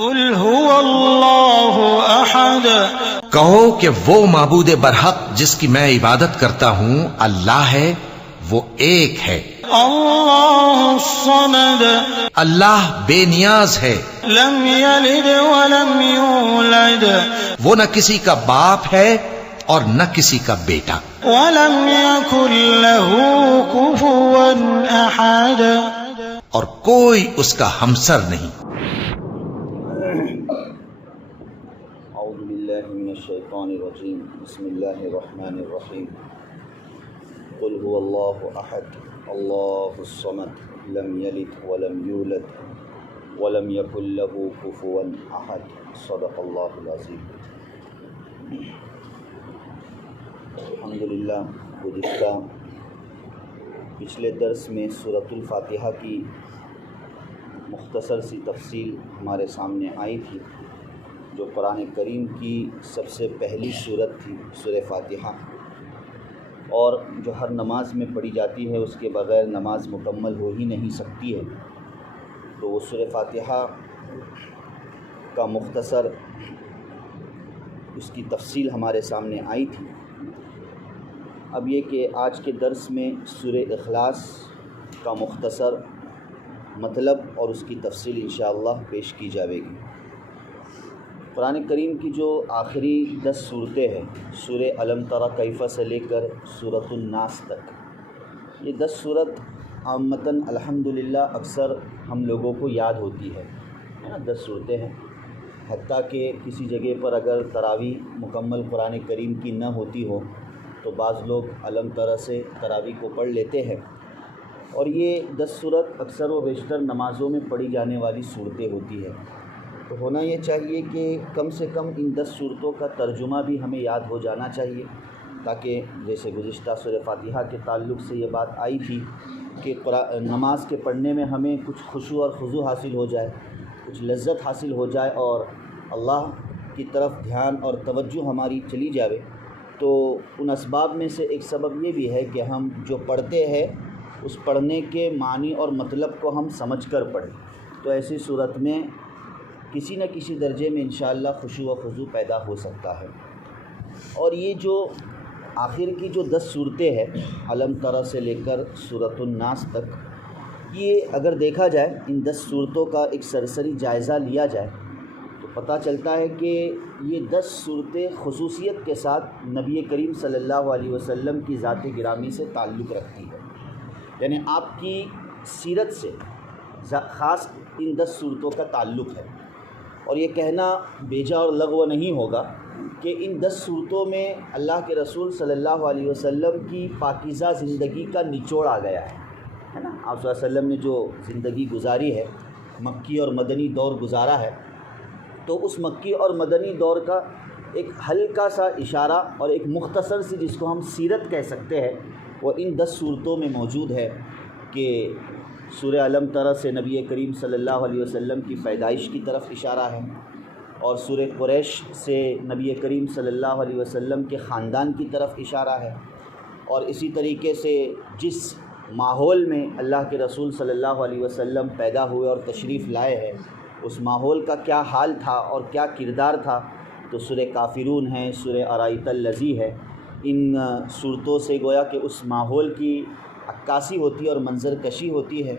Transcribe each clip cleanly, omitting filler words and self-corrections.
قل هو اللہ احد، کہو کہ وہ معبود برحق جس کی میں عبادت کرتا ہوں اللہ ہے، وہ ایک ہے۔ اللہ الصمد، اللہ بے نیاز ہے، لم یلد ولم یولد وہ نہ کسی کا باپ ہے اور نہ کسی کا بیٹا، ولم یکن له کفوا احد، اور کوئی اس کا ہمسر نہیں۔ اعوذ باللہ من الشیطان الرجیم، بسم اللہ الرحمن الرحیم۔ قل هو اللہ احد اللہ الصمد لم یلد ولم یولد ولم یکن له کفوا احد، صدق اللہ العظیم۔ الحمدللہ، گزشتہ پچھلے درس میں سورۃ الفاتحہ کی مختصر سی تفصیل ہمارے سامنے آئی تھی، جو قرآن کریم کی سب سے پہلی سورت تھی سورہ فاتحہ، اور جو ہر نماز میں پڑھی جاتی ہے، اس کے بغیر نماز مکمل ہو ہی نہیں سکتی ہے۔ تو وہ سورہ فاتحہ کا مختصر اس کی تفصیل ہمارے سامنے آئی تھی۔ اب یہ کہ آج کے درس میں سورہ اخلاص کا مختصر مطلب اور اس کی تفصیل انشاءاللہ پیش کی جاوے گی۔ قرآن کریم کی جو آخری 10 صورتیں ہیں، سورہ علم تری کیف سے لے کر سورۃ الناس تک، یہ 10 صورت عامتاً الحمدللہ اکثر ہم لوگوں کو یاد ہوتی ہے نا، 10 صورتیں ہیں۔ حتیٰ کہ کسی جگہ پر اگر تراویح مکمل قرآن کریم کی نہ ہوتی ہو تو بعض لوگ علم تری سے تراویح کو پڑھ لیتے ہیں، اور یہ 10 صورت اکثر و بیشتر نمازوں میں پڑھی جانے والی صورتیں ہوتی ہیں۔ تو ہونا یہ چاہیے کہ کم سے کم ان 10 صورتوں کا ترجمہ بھی ہمیں یاد ہو جانا چاہیے، تاکہ جیسے گزشتہ سورہ فاتحہ کے تعلق سے یہ بات آئی تھی کہ نماز کے پڑھنے میں ہمیں کچھ خشوع اور خضوع حاصل ہو جائے، کچھ لذت حاصل ہو جائے، اور اللہ کی طرف دھیان اور توجہ ہماری چلی جاوے۔ تو ان اسباب میں سے ایک سبب یہ بھی ہے کہ ہم جو پڑھتے ہیں اس پڑھنے کے معنی اور مطلب کو ہم سمجھ کر پڑھیں، تو ایسی صورت میں کسی نہ کسی درجے میں انشاءاللہ خشوع و خضوع پیدا ہو سکتا ہے۔ اور یہ جو آخر کی جو 10 صورتیں ہیں علم تری سے لے کر سورۃ الناس تک، یہ اگر دیکھا جائے ان 10 صورتوں کا ایک سرسری جائزہ لیا جائے تو پتہ چلتا ہے کہ یہ 10 صورتیں خصوصیت کے ساتھ نبی کریم صلی اللہ علیہ وسلم کی ذات گرامی سے تعلق رکھتی ہے، یعنی آپ کی سیرت سے خاص ان 10 صورتوں کا تعلق ہے۔ اور یہ کہنا بیجا اور لغو نہیں ہوگا کہ ان 10 صورتوں میں اللہ کے رسول صلی اللہ علیہ وسلم کی پاکیزہ زندگی کا نچوڑ آ گیا ہے نا۔ آپ صلی اللہ علیہ وسلم نے جو زندگی گزاری ہے، مکی اور مدنی دور گزارا ہے، تو اس مکی اور مدنی دور کا ایک ہلکا سا اشارہ اور ایک مختصر سی جس کو ہم سیرت کہہ سکتے ہیں، وہ ان 10 صورتوں میں موجود ہے کہ سورہ علم تری سے نبی کریم صلی اللہ علیہ وسلم کی پیدائش کی طرف اشارہ ہے، اور سورہ قریش سے نبی کریم صلی اللہ علیہ وسلم کے خاندان کی طرف اشارہ ہے، اور اسی طریقے سے جس ماحول میں اللہ کے رسول صلی اللہ علیہ وسلم پیدا ہوئے اور تشریف لائے ہیں، اس ماحول کا کیا حال تھا اور کیا کردار تھا، تو سورہ کافرون ہے، سورہ ارائیت الذی ہے۔ ان صورتوں سے گویا کہ اس ماحول کی عکاسی ہوتی ہے اور منظر کشی ہوتی ہے۔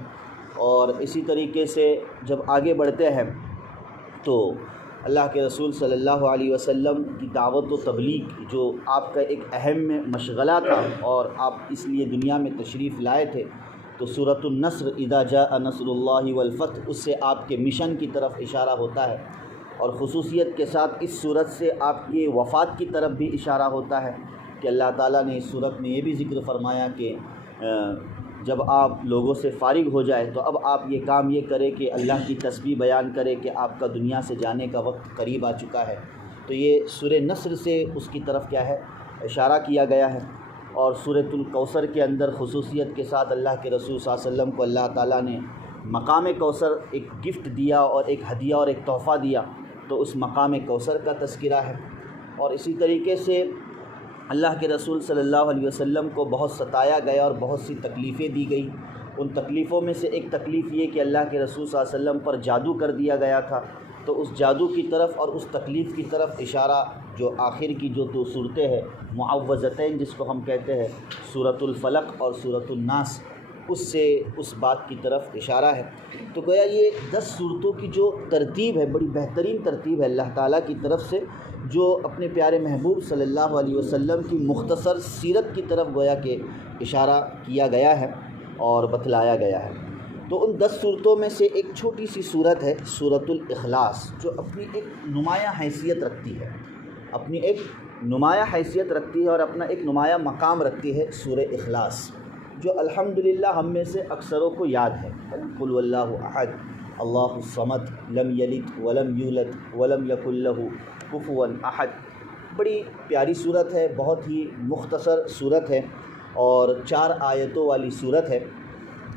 اور اسی طریقے سے جب آگے بڑھتے ہیں تو اللہ کے رسول صلی اللہ علیہ وسلم کی دعوت و تبلیغ جو آپ کا ایک اہم مشغلہ تھا اور آپ اس لیے دنیا میں تشریف لائے تھے، تو سورۃ النصر اذا جاء نصر اللہ والفتح، اس سے آپ کے مشن کی طرف اشارہ ہوتا ہے، اور خصوصیت کے ساتھ اس صورت سے آپ کی وفات کی طرف بھی اشارہ ہوتا ہے کہ اللہ تعالیٰ نے اس صورت میں یہ بھی ذکر فرمایا کہ جب آپ لوگوں سے فارغ ہو جائے تو اب آپ یہ کام یہ کریں کہ اللہ کی تسبیح بیان کرے کہ آپ کا دنیا سے جانے کا وقت قریب آ چکا ہے۔ تو یہ سورہ نصر سے اس کی طرف کیا ہے، اشارہ کیا گیا ہے۔ اور سورۃ الکوثر کے اندر خصوصیت کے ساتھ اللہ کے رسول صلی اللہ علیہ وسلم کو اللہ تعالیٰ نے مقام کوثر ایک گفٹ دیا اور ایک ہدیہ اور ایک تحفہ دیا، تو اس مقام کوثر کا تذکرہ ہے۔ اور اسی طریقے سے اللہ کے رسول صلی اللہ علیہ وسلم کو بہت ستایا گیا اور بہت سی تکلیفیں دی گئی۔ ان تکلیفوں میں سے ایک تکلیف یہ کہ اللہ کے رسول صلی اللہ علیہ وسلم پر جادو کر دیا گیا تھا، تو اس جادو کی طرف اور اس تکلیف کی طرف اشارہ جو آخر کی جو دو صورتیں ہیں معوذتین جس کو ہم کہتے ہیں، سورۃ الفلق اور سورۃ الناس، اس سے اس بات کی طرف اشارہ ہے۔ تو گویا یہ 10 صورتوں کی جو ترتیب ہے، بڑی بہترین ترتیب ہے اللہ تعالیٰ کی طرف سے، جو اپنے پیارے محبوب صلی اللہ علیہ وسلم کی مختصر سیرت کی طرف گویا کہ اشارہ کیا گیا ہے اور بتلایا گیا ہے۔ تو ان 10 صورتوں میں سے ایک چھوٹی سی صورت ہے سورۃ الاخلاص، جو اپنی ایک نمایاں حیثیت رکھتی ہے، اپنی ایک نمایاں حیثیت رکھتی ہے اور اپنا ایک نمایاں مقام رکھتی ہے سورہ اخلاص، جو الحمدللہ ہم میں سے اکثروں کو یاد ہے۔ قل واللہ احد اللہ الصمد لم یلد ولم یولد ولم یکن لہ کفوا احد۔ بڑی پیاری صورت ہے، بہت ہی مختصر صورت ہے اور 4 آیتوں والی صورت ہے،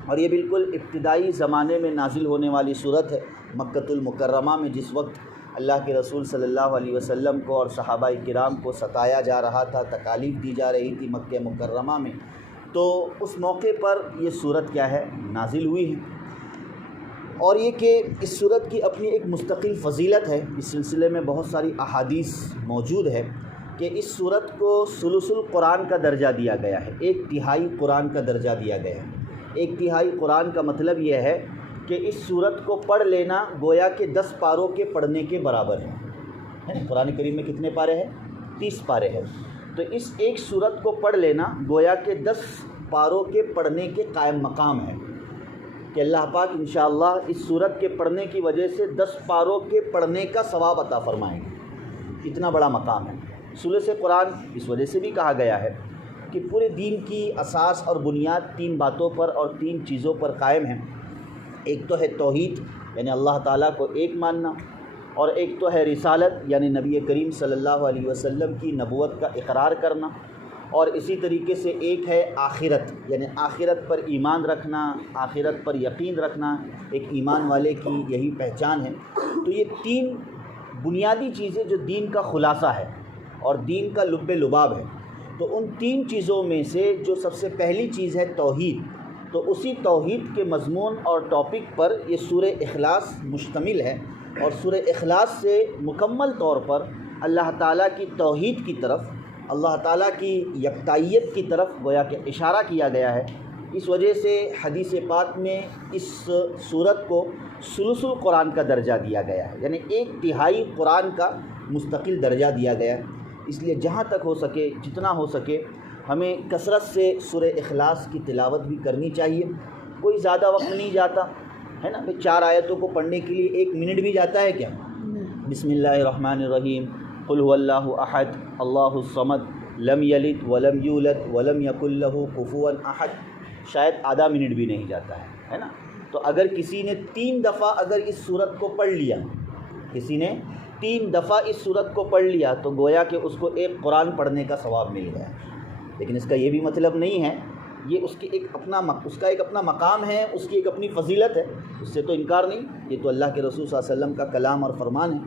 اور یہ بالکل ابتدائی زمانے میں نازل ہونے والی صورت ہے۔ مکۃ المکرمہ میں جس وقت اللہ کے رسول صلی اللہ علیہ وسلم کو اور صحابہ کرام کو ستایا جا رہا تھا، تکالیف دی جا رہی تھی مکہ مکرمہ میں، تو اس موقع پر یہ صورت کیا ہے، نازل ہوئی ہے۔ اور یہ کہ اس صورت کی اپنی ایک مستقل فضیلت ہے، اس سلسلے میں بہت ساری احادیث موجود ہے کہ اس صورت کو ثلث القرآن کا درجہ دیا گیا ہے، 1/3 قرآن کا درجہ دیا گیا ہے۔ 1/3 قرآن کا مطلب یہ ہے کہ اس صورت کو پڑھ لینا گویا کہ 10 پاروں کے پڑھنے کے برابر ہے۔ قرآن کریم میں کتنے پارے ہیں؟ 30 پارے ہیں، تو اس ایک صورت کو پڑھ لینا گویا کہ 10 پاروں کے پڑھنے کے قائم مقام ہے، کہ اللہ پاک انشاءاللہ اس صورت کے پڑھنے کی وجہ سے 10 پاروں کے پڑھنے کا ثواب عطا فرمائیں گے۔ اتنا بڑا مقام ہے ثلث قرآن۔ اس وجہ سے بھی کہا گیا ہے کہ پورے دین کی اساس اور بنیاد 3 باتوں پر اور 3 چیزوں پر قائم ہیں۔ ایک تو ہے توحید، یعنی اللہ تعالیٰ کو ایک ماننا، اور ایک تو ہے رسالت، یعنی نبی کریم صلی اللہ علیہ وسلم کی نبوت کا اقرار کرنا، اور اسی طریقے سے ایک ہے آخرت، یعنی آخرت پر ایمان رکھنا، آخرت پر یقین رکھنا، ایک ایمان والے کی یہی پہچان ہے۔ تو یہ 3 بنیادی چیزیں جو دین کا خلاصہ ہے اور دین کا لب لباب ہے، تو ان 3 چیزوں میں سے جو سب سے پہلی چیز ہے توحید، تو اسی توحید کے مضمون اور ٹاپک پر یہ سورہ اخلاص مشتمل ہے، اور سورہ اخلاص سے مکمل طور پر اللہ تعالیٰ کی توحید کی طرف، اللہ تعالیٰ کی یکتائیت کی طرف گویا کہ اشارہ کیا گیا ہے۔ اس وجہ سے حدیث پاک میں اس سورت کو ثلث القرآن کا درجہ دیا گیا ہے، یعنی 1/3 قرآن کا مستقل درجہ دیا گیا ہے۔ اس لیے جہاں تک ہو سکے، جتنا ہو سکے، ہمیں کثرت سے سورہ اخلاص کی تلاوت بھی کرنی چاہیے۔ کوئی زیادہ وقت نہیں جاتا ہے نا، 4 آیتوں کو پڑھنے کے لیے 1 منٹ بھی جاتا ہے کیا؟ بسم اللہ الرحمن الرحیم، قل هو اللہ احد اللہ الصمد لم یلد ولم یولد ولم یکن لہ کفوا احد، شاید آدھا منٹ بھی نہیں جاتا ہے نا۔ تو اگر کسی نے 3 دفعہ اگر اس سورت کو پڑھ لیا، کسی نے 3 دفعہ اس سورت کو پڑھ لیا، تو گویا کہ اس کو 1 قرآن پڑھنے کا ثواب مل گیا۔ لیکن اس کا یہ بھی مطلب نہیں ہے، یہ اس کا ایک اپنا مقام ہے، اس کی ایک اپنی فضیلت ہے، اس سے تو انکار نہیں، یہ تو اللہ کے رسول صلی اللہ علیہ وسلم کا کلام اور فرمان ہے۔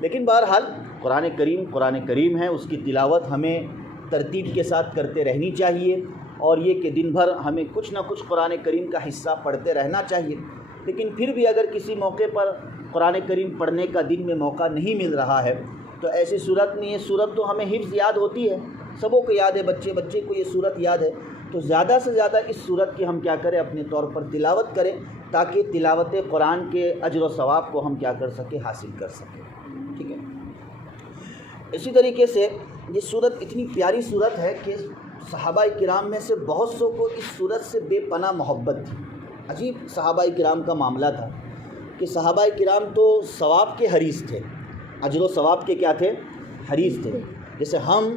لیکن بہرحال قرآن کریم ہے، اس کی تلاوت ہمیں ترتیب کے ساتھ کرتے رہنی چاہیے، اور یہ کہ دن بھر ہمیں کچھ نہ کچھ قرآن کریم کا حصہ پڑھتے رہنا چاہیے۔ لیکن پھر بھی اگر کسی موقع پر قرآن کریم پڑھنے کا دن میں موقع نہیں مل رہا ہے، تو ایسی صورت میں یہ صورت تو ہمیں حفظ یاد ہوتی ہے، سبوں کو یاد ہے، بچے کو یہ صورت یاد ہے، تو زیادہ سے زیادہ اس صورت کی ہم کیا کریں، اپنے طور پر تلاوت کریں، تاکہ تلاوت قرآن کے اجر و ثواب کو ہم کیا کر سکیں، حاصل کر سکیں۔ ٹھیک ہے، اسی طریقے سے یہ صورت اتنی پیاری صورت ہے کہ صحابہ کرام میں سے بہت سو کو اس صورت سے بے پناہ محبت تھی۔ عجیب صحابہ کرام کا معاملہ تھا کہ صحابہ کرام تو ثواب کے حریص تھے، اجر و ثواب کے کیا تھے، حریص تھے۔ جیسے ہم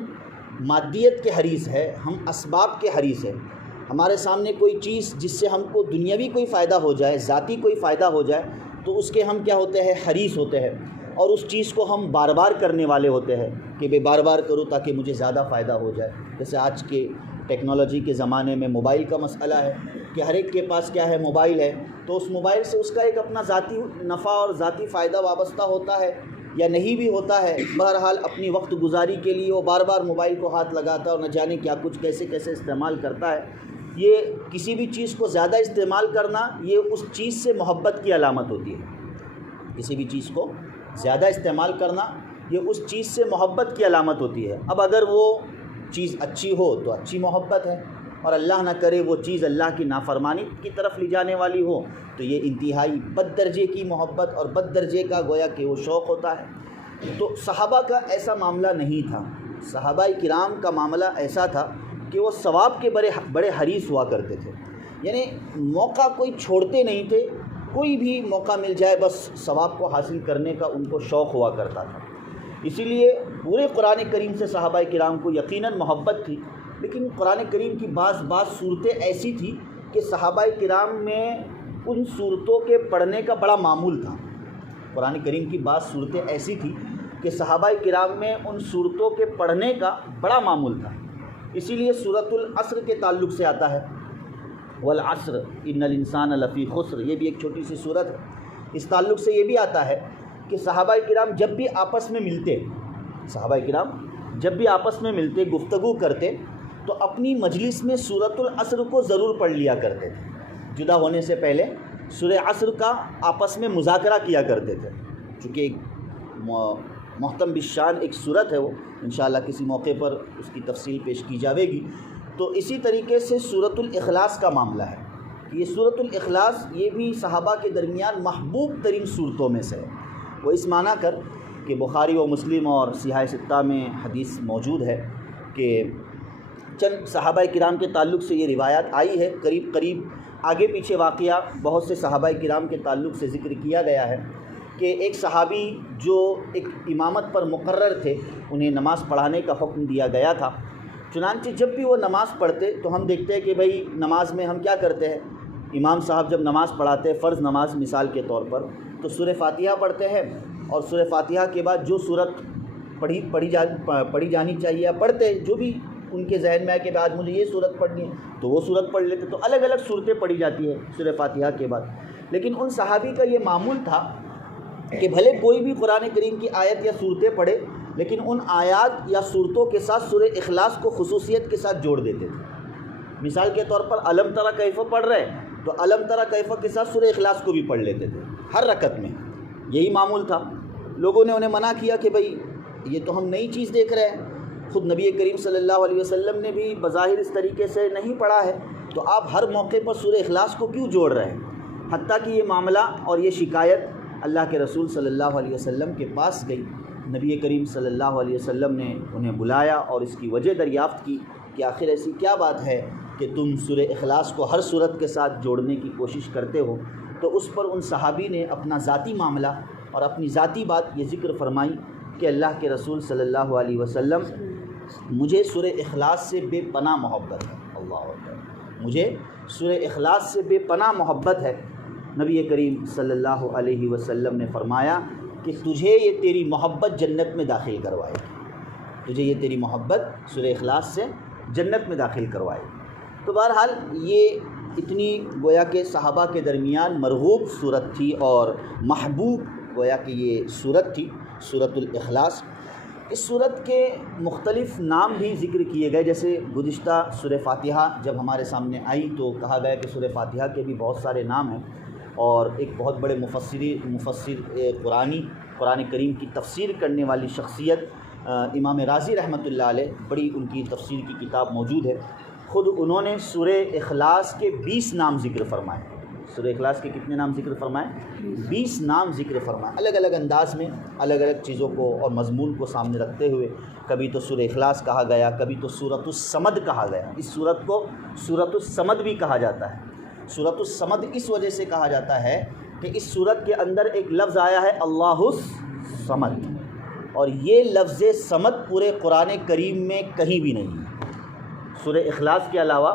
مادیت کے حریص ہے، ہم اسباب کے حریص ہیں، ہمارے سامنے کوئی چیز جس سے ہم کو دنیاوی کوئی فائدہ ہو جائے، ذاتی کوئی فائدہ ہو جائے، تو اس کے ہم کیا ہوتے ہیں، حریص ہوتے ہیں، اور اس چیز کو ہم بار بار کرنے والے ہوتے ہیں کہ بے بار بار کروں تاکہ مجھے زیادہ فائدہ ہو جائے۔ جیسے آج کے ٹیکنالوجی کے زمانے میں موبائل کا مسئلہ ہے کہ ہر ایک کے پاس کیا ہے، موبائل ہے، تو اس موبائل سے اس کا ایک اپنا ذاتی نفع اور ذاتی فائدہ وابستہ ہوتا ہے یا نہیں بھی ہوتا ہے۔ بہرحال اپنی وقت گزاری کے لیے وہ بار بار موبائل کو ہاتھ لگاتا ہے اور نہ جانے کیا کچھ کیسے استعمال کرتا ہے۔ یہ کسی بھی چیز کو زیادہ استعمال کرنا، یہ اس چیز سے محبت کی علامت ہوتی ہے۔ کسی بھی چیز کو زیادہ استعمال کرنا یہ اس چیز سے محبت کی علامت ہوتی ہے۔ اب اگر وہ چیز اچھی ہو تو اچھی محبت ہے، اور اللہ نہ کرے وہ چیز اللہ کی نافرمانی کی طرف لے جانے والی ہو تو یہ انتہائی بد درجے کی محبت اور بد درجے کا گویا کہ وہ شوق ہوتا ہے۔ تو صحابہ کا ایسا معاملہ نہیں تھا، صحابہ کرام کا معاملہ ایسا تھا کہ وہ ثواب کے بڑے حریص ہوا کرتے تھے، یعنی موقع کوئی چھوڑتے نہیں تھے، کوئی بھی موقع مل جائے بس ثواب کو حاصل کرنے کا ان کو شوق ہوا کرتا تھا۔ اسی لیے پورے قرآن کریم سے صحابہ کرام کو یقیناً محبت تھی، لیکن قرآن کریم کی بعض صورتیں ایسی تھی کہ صحابہ کرام میں ان صورتوں کے پڑھنے کا بڑا معمول تھا۔ قرآن کریم کی بعض صورتیں ایسی تھی کہ صحابہ کرام میں ان صورتوں کے پڑھنے کا بڑا معمول تھا۔ اسی لیے سورۃ العصر کے تعلق سے آتا ہے، والعصر ان الانسان لفی خسر، یہ بھی ایک چھوٹی سی صورت ہے۔ اس تعلق سے یہ بھی آتا ہے کہ صحابہ کرام جب بھی آپس میں ملتے گفتگو کرتے تو اپنی مجلس میں سورۃ العصر کو ضرور پڑھ لیا کرتے تھے، جدا ہونے سے پہلے سورہ عصر کا آپس میں مذاکرہ کیا کرتے تھے، چونکہ ایک محتم بالشان ایک صورت ہے، وہ انشاءاللہ کسی موقع پر اس کی تفصیل پیش کی جاوے گی۔ تو اسی طریقے سے سورۃ الاخلاص کا معاملہ ہے، یہ سورۃ الاخلاص یہ بھی صحابہ کے درمیان محبوب ترین صورتوں میں سے ہے۔ وہ اس معنی کر کہ بخاری و مسلم اور صحیح ستہ میں حدیث موجود ہے کہ چند صحابہ کرام کے تعلق سے یہ روایات آئی ہے، قریب آگے پیچھے واقعہ بہت سے صحابہ کرام کے تعلق سے ذکر کیا گیا ہے کہ ایک صحابی جو ایک امامت پر مقرر تھے، انہیں نماز پڑھانے کا حکم دیا گیا تھا، چنانچہ جب بھی وہ نماز پڑھتے تو ہم دیکھتے ہیں کہ بھئی نماز میں ہم کیا کرتے ہیں، امام صاحب جب نماز پڑھاتے ہیں، فرض نماز مثال کے طور پر، تو سورہ فاتحہ پڑھتے ہیں، اور سورہ فاتحہ کے بعد جو صورت پڑھی جانی چاہیے پڑھتے، جو بھی ان کے ذہن میں ہے کہ آج مجھے یہ صورت پڑھنی ہے تو وہ صورت پڑھ لیتے، تو الگ الگ صورتیں پڑھی جاتی ہیں سورہ فاتحہ کے بعد۔ لیکن ان صحابی کا یہ معمول تھا کہ بھلے کوئی بھی قرآن کریم کی آیت یا صورتیں پڑھے، لیکن ان آیات یا صورتوں کے ساتھ سورہ اخلاص کو خصوصیت کے ساتھ جوڑ دیتے تھے۔ مثال کے طور پر علم تری کیف پڑھ رہے تو علم تری کیف کے ساتھ سورہ اخلاص کو بھی پڑھ لیتے تھے ہر رکعت میں، یہی معمول تھا۔ لوگوں نے انہیں منع کیا کہ بھئی یہ تو ہم نئی چیز دیکھ رہے ہیں، خود نبی کریم صلی اللہ علیہ وسلم نے بھی بظاہر اس طریقے سے نہیں پڑھا ہے، تو آپ ہر موقع پر سورہ اخلاص کو کیوں جوڑ رہے ہیں؟ حتیٰ کہ یہ معاملہ اور یہ شکایت اللہ کے رسول صلی اللہ علیہ وسلم کے پاس گئی۔ نبی کریم صلی اللہ علیہ وسلم نے انہیں بلایا اور اس کی وجہ دریافت کی کہ آخر ایسی کیا بات ہے کہ تم سورہ اخلاص کو ہر صورت کے ساتھ جوڑنے کی کوشش کرتے ہو؟ تو اس پر ان صحابی نے اپنا ذاتی معاملہ اور اپنی ذاتی بات یہ ذکر فرمائی کہ اللہ کے رسول صلی اللہ علیہ وسلم، مجھے سورہ اخلاص سے بے پناہ محبت ہے، اللہ اکبر، مجھے سورہ اخلاص سے بے پناہ محبت ہے۔ نبی کریم صلی اللہ علیہ وسلم نے فرمایا کہ تجھے یہ تیری محبت جنت میں داخل کروائے گی، تجھے یہ تیری محبت سورہ اخلاص سے جنت میں داخل کروائے گی۔ تو بہرحال یہ اتنی گویا کہ صحابہ کے درمیان مرغوب صورت تھی اور محبوب گویا کہ یہ صورت تھی سورۃ الاخلاص۔ اس صورت کے مختلف نام بھی ذکر کیے گئے، جیسے گزشتہ سورہ فاتحہ جب ہمارے سامنے آئی تو کہا گیا کہ سورہ فاتحہ کے بھی بہت سارے نام ہیں، اور ایک بہت بڑے مفسر قرآن کریم کی تفسیر کرنے والی شخصیت امام رازی رحمۃ اللہ علیہ، بڑی ان کی تفسیر کی کتاب موجود ہے، خود انہوں نے سورہ اخلاص کے 20 نام ذکر فرمائے۔ سورہ اخلاص کے کتنے نام ذکر فرمائے؟ 20 نام ذکر فرمائے، الگ الگ انداز میں الگ الگ چیزوں کو اور مضمون کو سامنے رکھتے ہوئے۔ کبھی تو سورہ اخلاص کہا گیا، کبھی تو سورۃ الصمد کہا گیا۔ اس سورت کو سورۃ الصمد بھی کہا جاتا ہے۔ سورۃ الصمد اس وجہ سے کہا جاتا ہے کہ اس سورت کے اندر ایک لفظ آیا ہے اللہ الصمد، اور یہ لفظ صمد پورے قرآن کریم میں کہیں بھی نہیں ہے۔ سورہ اخلاص کے علاوہ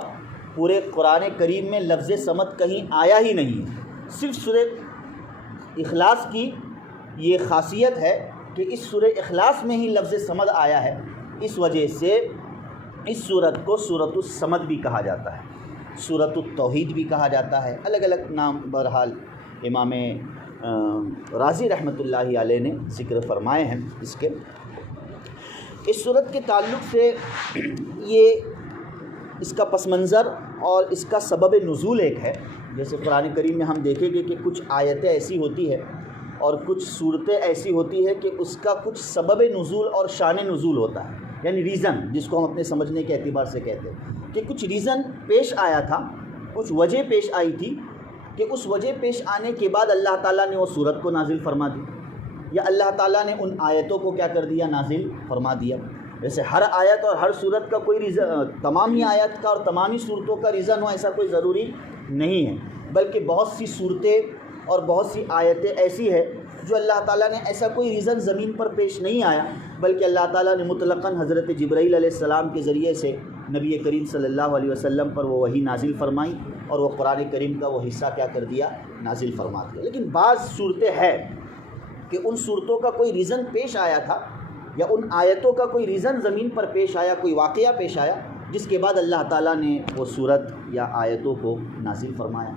پورے قرآن کریم میں لفظ صمد کہیں آیا ہی نہیں ہے۔ صرف سورہ اخلاص کی یہ خاصیت ہے کہ اس سورہ اخلاص میں ہی لفظ صمد آیا ہے، اس وجہ سے اس سورت کو سورۃ الصمد بھی کہا جاتا ہے، سورۃ التوحید بھی کہا جاتا ہے، الگ الگ نام بہرحال امام رازی رحمۃ اللہ علیہ نے ذکر فرمائے ہیں اس کے۔ اس سورت کے تعلق سے یہ اس کا پس منظر اور اس کا سبب نزول ایک ہے۔ جیسے قرآن کریم میں ہم دیکھیں گے کہ کچھ آیتیں ایسی ہوتی ہے اور کچھ صورتیں ایسی ہوتی ہے کہ اس کا کچھ سبب نزول اور شان نزول ہوتا ہے، یعنی ریزن، جس کو ہم اپنے سمجھنے کے اعتبار سے کہتے ہیں کہ کچھ ریزن پیش آیا تھا، کچھ وجہ پیش آئی تھی کہ اس وجہ پیش آنے کے بعد اللہ تعالیٰ نے وہ صورت کو نازل فرما دی، یا اللہ تعالیٰ نے ان آیتوں کو کیا کر دیا، نازل فرما دیا۔ ویسے ہر آیت اور ہر صورت کا کوئی ریزن، تمام ہی آیت کا اور تمام ہی صورتوں کا ریزن ہو ایسا کوئی ضروری نہیں ہے، بلکہ بہت سی صورتیں اور بہت سی آیتیں ایسی ہے جو اللہ تعالیٰ نے ایسا کوئی ریزن زمین پر پیش نہیں آیا، بلکہ اللہ تعالیٰ نے مطلقاً حضرت جبرائیل علیہ السلام کے ذریعے سے نبی کریم صلی اللہ علیہ وسلم پر وہ وحی نازل فرمائی اور وہ قرآن کریم کا وہ حصہ کیا کر دیا، نازل فرما دیا۔ لیکن بعض صورتیں ہیں کہ ان صورتوں کا کوئی ریزن پیش آیا تھا، یا ان آیتوں کا کوئی ریزن زمین پر پیش آیا، کوئی واقعہ پیش آیا، جس کے بعد اللہ تعالیٰ نے وہ صورت یا آیتوں کو نازل فرمایا۔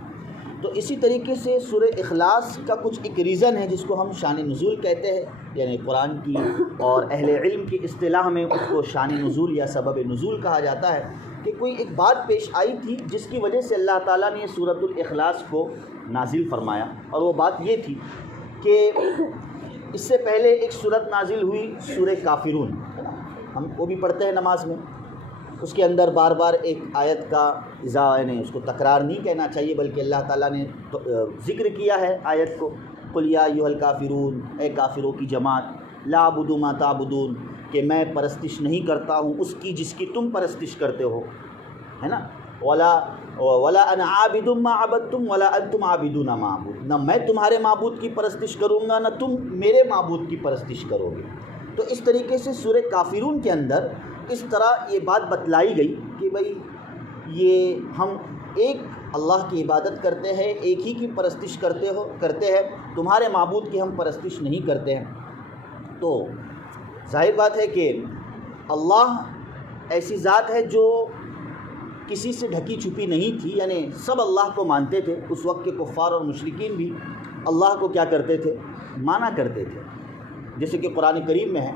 تو اسی طریقے سے سورہ اخلاص کا کچھ ایک ریزن ہے جس کو ہم شان نزول کہتے ہیں، یعنی قرآن کی اور اہل علم کی اصطلاح میں اس کو شان نزول یا سبب نزول کہا جاتا ہے، کہ کوئی ایک بات پیش آئی تھی جس کی وجہ سے اللہ تعالیٰ نے سورۃ الاخلاص کو نازل فرمایا، اور وہ بات یہ تھی کہ اس سے پہلے ایک صورت نازل ہوئی سورہ کافرون، ہم وہ بھی پڑھتے ہیں نماز میں، اس کے اندر بار بار ایک آیت کا اضافہ، یعنی اس کو تکرار نہیں کہنا چاہیے، بلکہ اللہ تعالیٰ نے ذکر کیا ہے آیت کو، قل یا ایھا الکافرون، اے کافروں کی جماعت، لا اعبد ما تعبدون، کہ میں پرستش نہیں کرتا ہوں اس کی جس کی تم پرستش کرتے ہو، ہے نا، ولا انا عابد ما عبدتم ولا انتم عابدون ما اعبد، نہ میں تمہارے معبود کی پرستش کروں گا نہ تم میرے معبود کی پرستش کرو گے۔ تو اس طریقے سے سورہ کافرون کے اندر اس طرح یہ بات بتلائی گئی کہ بھئی یہ ہم ایک اللہ کی عبادت کرتے ہیں، ایک ہی کی پرستش کرتے ہیں، تمہارے معبود کی ہم پرستش نہیں کرتے ہیں۔ تو ظاہر بات ہے کہ اللہ ایسی ذات ہے جو کسی سے ڈھکی چھپی نہیں تھی، یعنی سب اللہ کو مانتے تھے، اس وقت کے کفار اور مشرکین بھی اللہ کو کیا کرتے تھے، مانا کرتے تھے، جیسے کہ قرآن کریم میں ہے،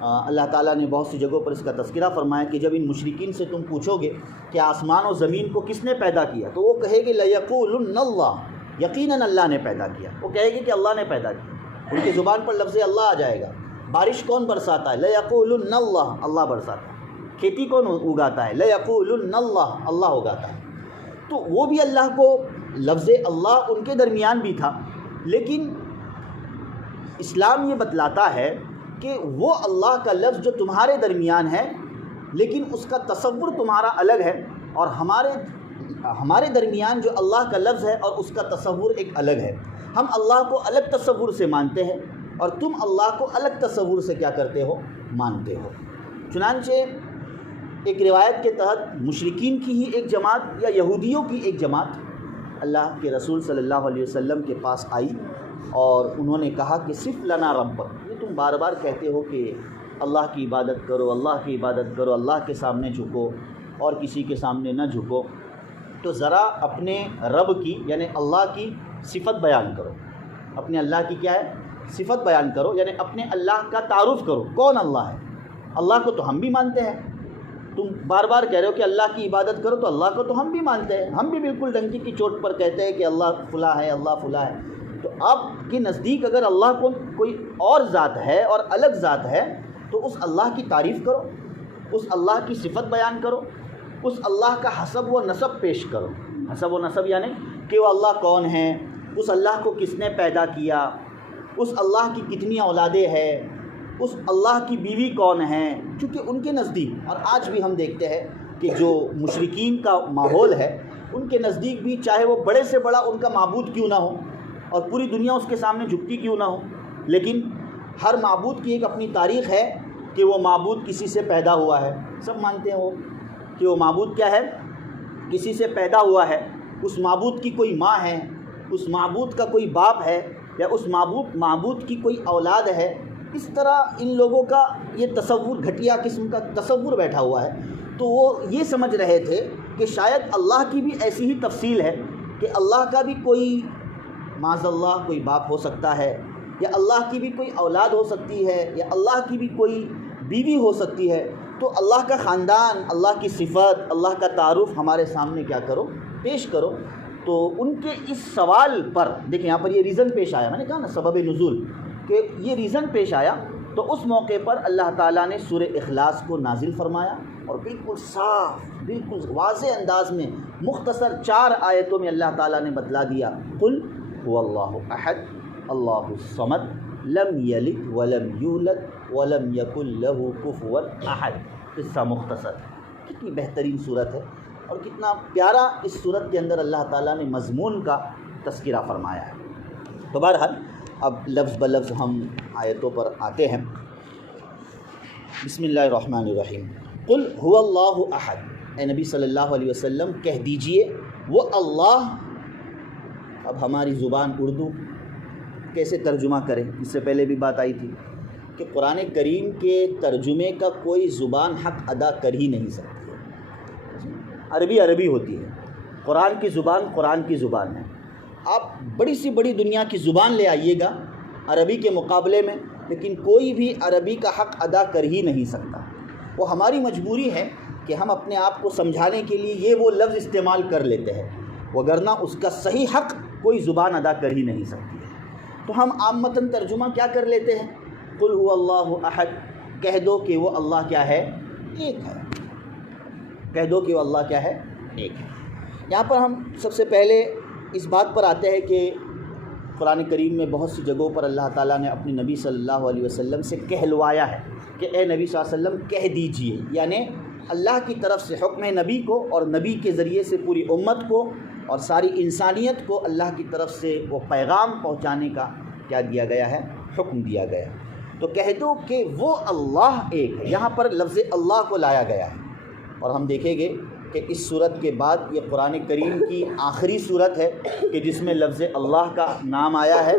اللہ تعالیٰ نے بہت سی جگہوں پر اس کا تذکرہ فرمایا کہ جب ان مشرکین سے تم پوچھو گے کہ آسمان و زمین کو کس نے پیدا کیا، تو وہ کہے گی لَيَقُولُنَّ اللَّهُ، یقیناً اللہ نے پیدا کیا، وہ کہے گی کہ اللہ نے پیدا کیا، ان کی زبان پر لفظ اللہ آ جائے گا۔ بارش کون برساتا ہے، لَيَقُولُنَّ اللَّهُ، اللہ برساتا ہے۔ کھیتی کون اگاتا ہے، لَيَقُولُنَّ اللَّهُ، اللہ اگاتا ہے۔ تو وہ بھی اللہ کو، لفظ اللہ ان کے درمیان بھی تھا، لیکن اسلام یہ بتلاتا ہے کہ وہ اللہ کا لفظ جو تمہارے درمیان ہے، لیکن اس کا تصور تمہارا الگ ہے، اور ہمارے درمیان جو اللہ کا لفظ ہے اور اس کا تصور ایک الگ ہے۔ ہم اللہ کو الگ تصور سے مانتے ہیں اور تم اللہ کو الگ تصور سے کیا کرتے ہو، مانتے ہو۔ چنانچہ ایک روایت کے تحت مشرکین کی ہی ایک جماعت یا یہودیوں کی ایک جماعت اللہ کے رسول صلی اللہ علیہ وسلم کے پاس آئی اور انہوں نے کہا کہ صف لنا ربک، یہ تم بار بار کہتے ہو کہ اللہ کی عبادت کرو، اللہ کی عبادت کرو، اللہ کے سامنے جھکو اور کسی کے سامنے نہ جھکو، تو ذرا اپنے رب کی یعنی اللہ کی صفت بیان کرو، اپنے اللہ کی کیا ہے، صفت بیان کرو، یعنی اپنے اللہ کا تعارف کرو، کون اللہ ہے۔ اللہ کو تو ہم بھی مانتے ہیں، تم بار بار کہہ رہے ہو کہ اللہ کی عبادت کرو، تو اللہ کو تو ہم بھی مانتے ہیں، ہم بھی بالکل ڈنکی کی چوٹ پر کہتے ہیں کہ اللہ فلاں ہے، اللہ فلاں ہے۔ تو آپ کے نزدیک اگر اللہ کو کوئی اور ذات ہے اور الگ ذات ہے تو اس اللہ کی تعریف کرو، اس اللہ کی صفت بیان کرو، اس اللہ کا حسب و نسب پیش کرو۔ حسب و نسب یعنی کہ وہ اللہ کون ہے، اس اللہ کو کس نے پیدا کیا، اس اللہ کی کتنی اولادیں ہیں، اس اللہ کی بیوی کون ہیں، چونکہ ان کے نزدیک، اور آج بھی ہم دیکھتے ہیں کہ جو مشرکین کا ماحول ہے ان کے نزدیک بھی، چاہے وہ بڑے سے بڑا ان کا معبود کیوں نہ ہو اور پوری دنیا اس کے سامنے جھکتی کیوں نہ ہو، لیکن ہر معبود کی ایک اپنی تاریخ ہے کہ وہ معبود کسی سے پیدا ہوا ہے۔ سب مانتے ہیں وہ کہ وہ معبود کیا ہے، کسی سے پیدا ہوا ہے، اس معبود کی کوئی ماں ہے، اس معبود کا کوئی باپ ہے، یا اس معبود کی کوئی اولاد ہے۔ اس طرح ان لوگوں کا یہ تصور، گھٹیا قسم کا تصور بیٹھا ہوا ہے۔ تو وہ یہ سمجھ رہے تھے کہ شاید اللہ کی بھی ایسی ہی تفصیل ہے کہ اللہ کا بھی کوئی معاذ اللہ کوئی باپ ہو سکتا ہے، یا اللہ کی بھی کوئی اولاد ہو سکتی ہے، یا اللہ کی بھی کوئی بیوی ہو سکتی ہے۔ تو اللہ کا خاندان، اللہ کی صفت، اللہ کا تعارف ہمارے سامنے کیا کرو، پیش کرو۔ تو ان کے اس سوال پر دیکھیں یہاں پر یہ ریزن پیش آیا، میں نے کہا نا سبب نزول، کہ یہ ریزن پیش آیا، تو اس موقع پر اللہ تعالیٰ نے سورہ اخلاص کو نازل فرمایا اور بالکل صاف، بالکل واضح انداز میں مختصر 4 آیتوں میں اللہ تعالیٰ نے بتلا دیا، قل هو اللہ احد اللہ الصمد لم یلد ولم یولد ولم یکن لہ کفوا احد۔ قصہ مختصر، کتنی بہترین صورت ہے اور کتنا پیارا اس صورت کے اندر اللہ تعالیٰ نے مضمون کا تذکرہ فرمایا ہے۔ تو بہرحال اب لفظ بلفظ ہم آیتوں پر آتے ہیں۔ بسم اللہ الرحمن الرحیم، قل هو اللہ احد، اے نبی صلی اللہ علیہ وسلم کہہ دیجئے وہ اللہ۔ اب ہماری زبان اردو کیسے ترجمہ کریں؟ اس سے پہلے بھی بات آئی تھی کہ قرآن کریم کے ترجمے کا کوئی زبان حق ادا کر ہی نہیں سکتی، عربی عربی ہوتی ہے، قرآن کی زبان قرآن کی زبان ہے۔ آپ بڑی سی بڑی دنیا کی زبان لے آئیے گا عربی کے مقابلے میں، لیکن کوئی بھی عربی کا حق ادا کر ہی نہیں سکتا۔ وہ ہماری مجبوری ہے کہ ہم اپنے آپ کو سمجھانے کے لیے یہ وہ لفظ استعمال کر لیتے ہیں، وگرنہ اس کا صحیح حق کوئی زبان ادا کر ہی نہیں سکتی ہے۔ تو ہم عامتاً ترجمہ کیا کر لیتے ہیں؟ قل هو اللہ احد، کہہ دو کہ وہ اللہ کیا ہے؟ ایک ہے۔ کہہ دو کہ وہ اللہ کیا ہے؟ ایک ہے۔ یہاں پر ہم سب سے پہلے اس بات پر آتے ہیں کہ قرآن کریم میں بہت سی جگہوں پر اللہ تعالیٰ نے اپنے نبی صلی اللہ علیہ وسلم سے کہلوایا ہے کہ اے نبی صلی اللہ علیہ وسلم کہہ دیجئے، یعنی اللہ کی طرف سے حکم نبی کو اور نبی کے ذریعے سے پوری امت کو اور ساری انسانیت کو اللہ کی طرف سے وہ پیغام پہنچانے کا کیا دیا گیا ہے؟ حکم دیا گیا۔ تو کہہ دو کہ وہ اللہ ایک ہے، یہاں پر لفظ اللہ کو لایا گیا ہے۔ اور ہم دیکھیں گے کہ اس صورت کے بعد یہ قرآن کریم کی آخری صورت ہے کہ جس میں لفظ اللہ کا نام آیا ہے۔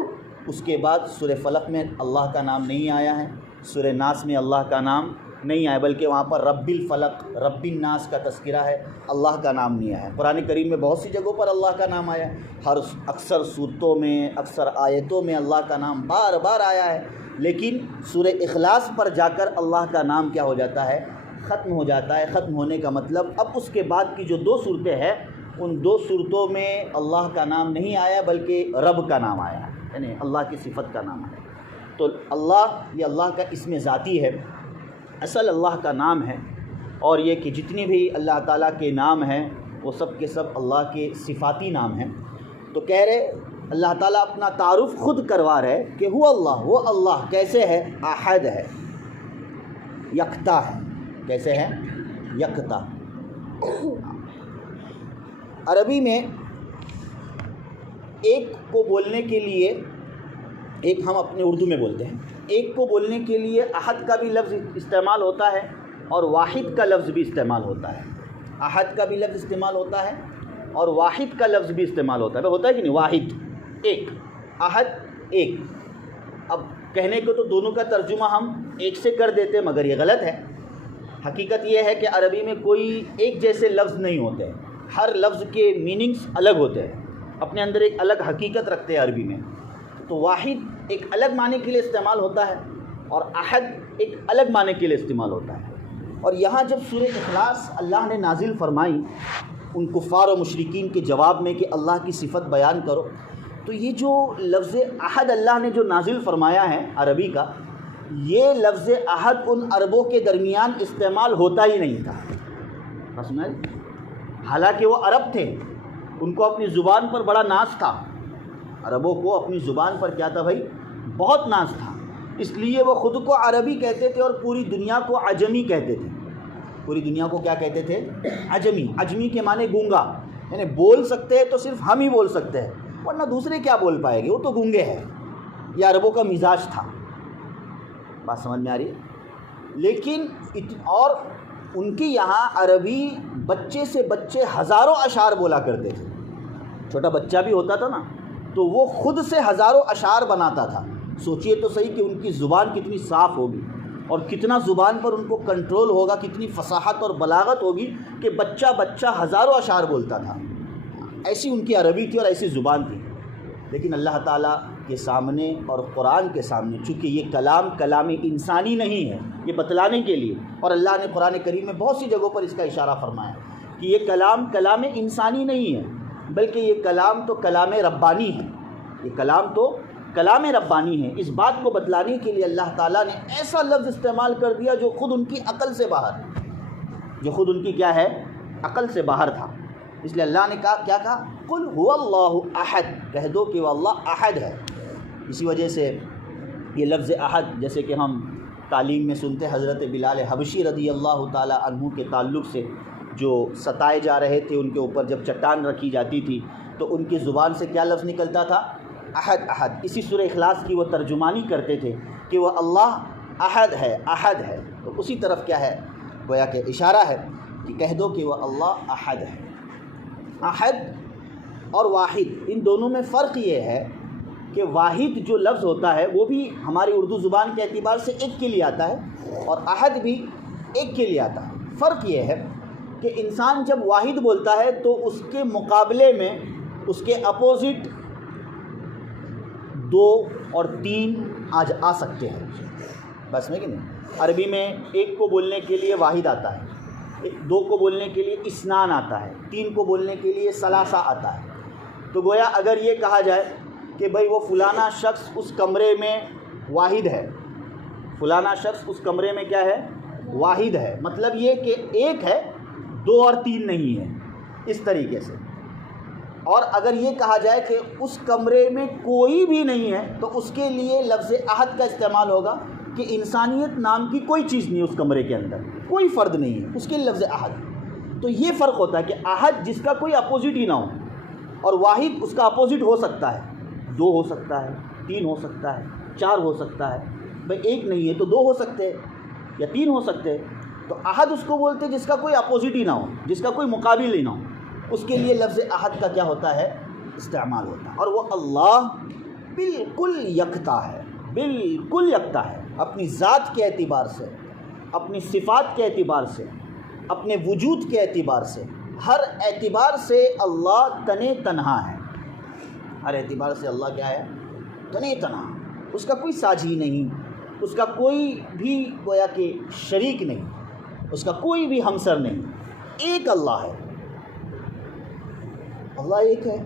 اس کے بعد سورہ فلق میں اللہ کا نام نہیں آیا ہے، سورہ ناس میں اللہ کا نام نہیں آیا، بلکہ وہاں پر رب الفلق رب الناس کا تذکرہ ہے، اللہ کا نام نہیں آیا ہے۔ قرآن کریم میں بہت سی جگہوں پر اللہ کا نام آیا ہے، اکثر صورتوں میں اکثر آیتوں میں اللہ کا نام بار بار آیا ہے، لیکن سورہ اخلاص پر جا کر اللہ کا نام کیا ہو جاتا ہے؟ ختم ہو جاتا ہے۔ ختم ہونے کا مطلب اب اس کے بعد کی جو 2 صورتیں ہیں ان 2 صورتوں میں اللہ کا نام نہیں آیا بلکہ رب کا نام آیا ہے، یعنی اللہ کی صفت کا نام آیا۔ تو اللہ یہ اللہ کا اسم ذاتی ہے، اصل اللہ کا نام ہے، اور یہ کہ جتنے بھی اللہ تعالیٰ کے نام ہیں وہ سب کے سب اللہ کے صفاتی نام ہیں۔ تو کہہ رہے اللہ تعالیٰ اپنا تعارف خود کروا رہے کہ وہ اللہ کیسے ہے؟ احد ہے، یکتا ہے۔ کیسے ہے؟ یکتا۔ عربی میں ایک کو بولنے کے لیے، ایک ہم اپنے اردو میں بولتے ہیں، ایک کو بولنے کے لیے احد کا بھی لفظ استعمال ہوتا ہے اور واحد کا لفظ بھی استعمال ہوتا ہے۔ احد کا بھی لفظ استعمال ہوتا ہے اور واحد کا لفظ بھی استعمال ہوتا ہے۔ ہوتا ہے کہ نہیں؟ واحد ایک، احد ایک۔ اب کہنے کو تو دونوں کا ترجمہ ہم ایک سے کر دیتے مگر یہ غلط ہے۔ حقیقت یہ ہے کہ عربی میں کوئی ایک جیسے لفظ نہیں ہوتے، ہر لفظ کے میننگز الگ ہوتے ہیں، اپنے اندر ایک الگ حقیقت رکھتے ہیں عربی میں۔ تو واحد ایک الگ معنی کے لیے استعمال ہوتا ہے اور احد ایک الگ معنی کے لیے استعمال ہوتا ہے۔ اور یہاں جب سورہ اخلاص اللہ نے نازل فرمائی ان کفار و مشرکین کے جواب میں کہ اللہ کی صفت بیان کرو، تو یہ جو لفظ احد اللہ نے جو نازل فرمایا ہے عربی کا، یہ لفظ احد ان عربوں کے درمیان استعمال ہوتا ہی نہیں تھا۔ سنا؟ حالانکہ وہ عرب تھے، ان کو اپنی زبان پر بڑا ناز تھا، عربوں کو اپنی زبان پر کیا تھا بھائی؟ بہت ناز تھا، اس لیے وہ خود کو عربی کہتے تھے اور پوری دنیا کو عجمی کہتے تھے۔ پوری دنیا کو کیا کہتے تھے؟ عجمی۔ عجمی کے معنی گونگا، یعنی بول سکتے ہیں تو صرف ہم ہی بول سکتے ہیں، ورنہ دوسرے کیا بول پائے گے، وہ تو گونگے ہیں۔ یہ عربوں کا مزاج تھا۔ بات سمجھ میں آ رہی ہے؟ لیکن اور ان کے یہاں عربی بچے سے بچے ہزاروں اشعار بولا کرتے تھے۔ چھوٹا بچہ بھی ہوتا تھا نا تو وہ خود سے ہزاروں اشعار بناتا تھا۔ سوچئے تو صحیح کہ ان کی زبان کتنی صاف ہوگی اور کتنا زبان پر ان کو کنٹرول ہوگا، کتنی فصاحت اور بلاغت ہوگی کہ بچہ ہزاروں اشعار بولتا تھا۔ ایسی ان کی عربی تھی اور ایسی زبان تھی۔ لیکن اللہ تعالیٰ کے سامنے اور قرآن کے سامنے، چونکہ یہ کلام انسانی نہیں ہے، یہ بتلانے کے لیے، اور اللہ نے قرآن کریم میں بہت سی جگہوں پر اس کا اشارہ فرمایا کہ یہ کلام انسانی نہیں ہے، بلکہ یہ کلام تو کلام ربانی ہے، یہ کلام تو کلام ربانی ہے۔ اس بات کو بتلانے کے لیے اللہ تعالیٰ نے ایسا لفظ استعمال کر دیا جو خود ان کی عقل سے باہر، جو خود ان کی کیا ہے، عقل سے باہر تھا۔ اس لیے اللہ نے کہا، کیا کہا؟ قل هو اللہ احد، کہہ دو کہ وہ اللہ احد ہے۔ اسی وجہ سے یہ لفظ احد، جیسے کہ ہم تعلیم میں سنتے حضرت بلال حبشی رضی اللہ تعالیٰ عنہ کے تعلق سے، جو ستائے جا رہے تھے، ان کے اوپر جب چٹان رکھی جاتی تھی تو ان کی زبان سے کیا لفظ نکلتا تھا؟ احد احد۔ اسی سورہ اخلاص کی وہ ترجمانی کرتے تھے کہ وہ اللہ احد ہے، احد ہے۔ تو اسی طرف کیا ہے، گویا کہ اشارہ ہے کہ کہہ دو کہ وہ اللہ احد ہے۔ احد اور واحد، ان دونوں میں فرق یہ ہے کہ واحد جو لفظ ہوتا ہے وہ بھی ہماری اردو زبان کے اعتبار سے ایک کے لیے آتا ہے، اور احد بھی ایک کے لیے آتا ہے۔ فرق یہ ہے کہ انسان جب واحد بولتا ہے تو اس کے مقابلے میں اس کے اپوزٹ دو اور تین آج آ سکتے ہیں، بس میں کہ نہیں؟ عربی میں ایک کو بولنے کے لیے واحد آتا ہے، دو کو بولنے کے لیے اسنان آتا ہے، تین کو بولنے کے لیے ثلاثہ آتا ہے۔ تو گویا اگر یہ کہا جائے کہ بھئی وہ فلانا شخص اس کمرے میں واحد ہے، فلانا شخص اس کمرے میں کیا ہے، واحد ہے، مطلب یہ کہ ایک ہے، دو اور تین نہیں ہے، اس طریقے سے۔ اور اگر یہ کہا جائے کہ اس کمرے میں کوئی بھی نہیں ہے تو اس کے لیے لفظ احد کا استعمال ہوگا کہ انسانیت نام کی کوئی چیز نہیں اس کمرے کے اندر، کوئی فرد نہیں ہے، اس کے لفظ احد۔ تو یہ فرق ہوتا ہے کہ احد جس کا کوئی اپوزٹ ہی نہ ہو، اور واحد اس کا اپوزٹ ہو سکتا ہے، دو ہو سکتا ہے، تین ہو سکتا ہے، چار ہو سکتا ہے، بھئی ایک نہیں ہے تو دو ہو سکتے ہیں یا تین ہو سکتے ہیں۔ تو احد اس کو بولتے جس کا کوئی اپوزٹ ہی نہ ہو، جس کا کوئی مقابل ہی نہ ہو، اس کے لیے لفظ احد کا کیا ہوتا ہے، استعمال ہوتا ہے۔ اور وہ اللہ بالکل یکتا ہے، بالکل یکتا ہے، اپنی ذات کے اعتبار سے، اپنی صفات کے اعتبار سے، اپنے وجود کے اعتبار سے، ہر اعتبار سے اللہ تنے تنہا ہے۔ ہر اعتبار سے اللہ کیا ہے، تنے تنہا، اس کا کوئی ساجی نہیں، اس کا کوئی بھی گویا کہ شریک نہیں، اس کا کوئی بھی ہمسر نہیں، ایک اللہ ہے۔ اللہ ایک ہے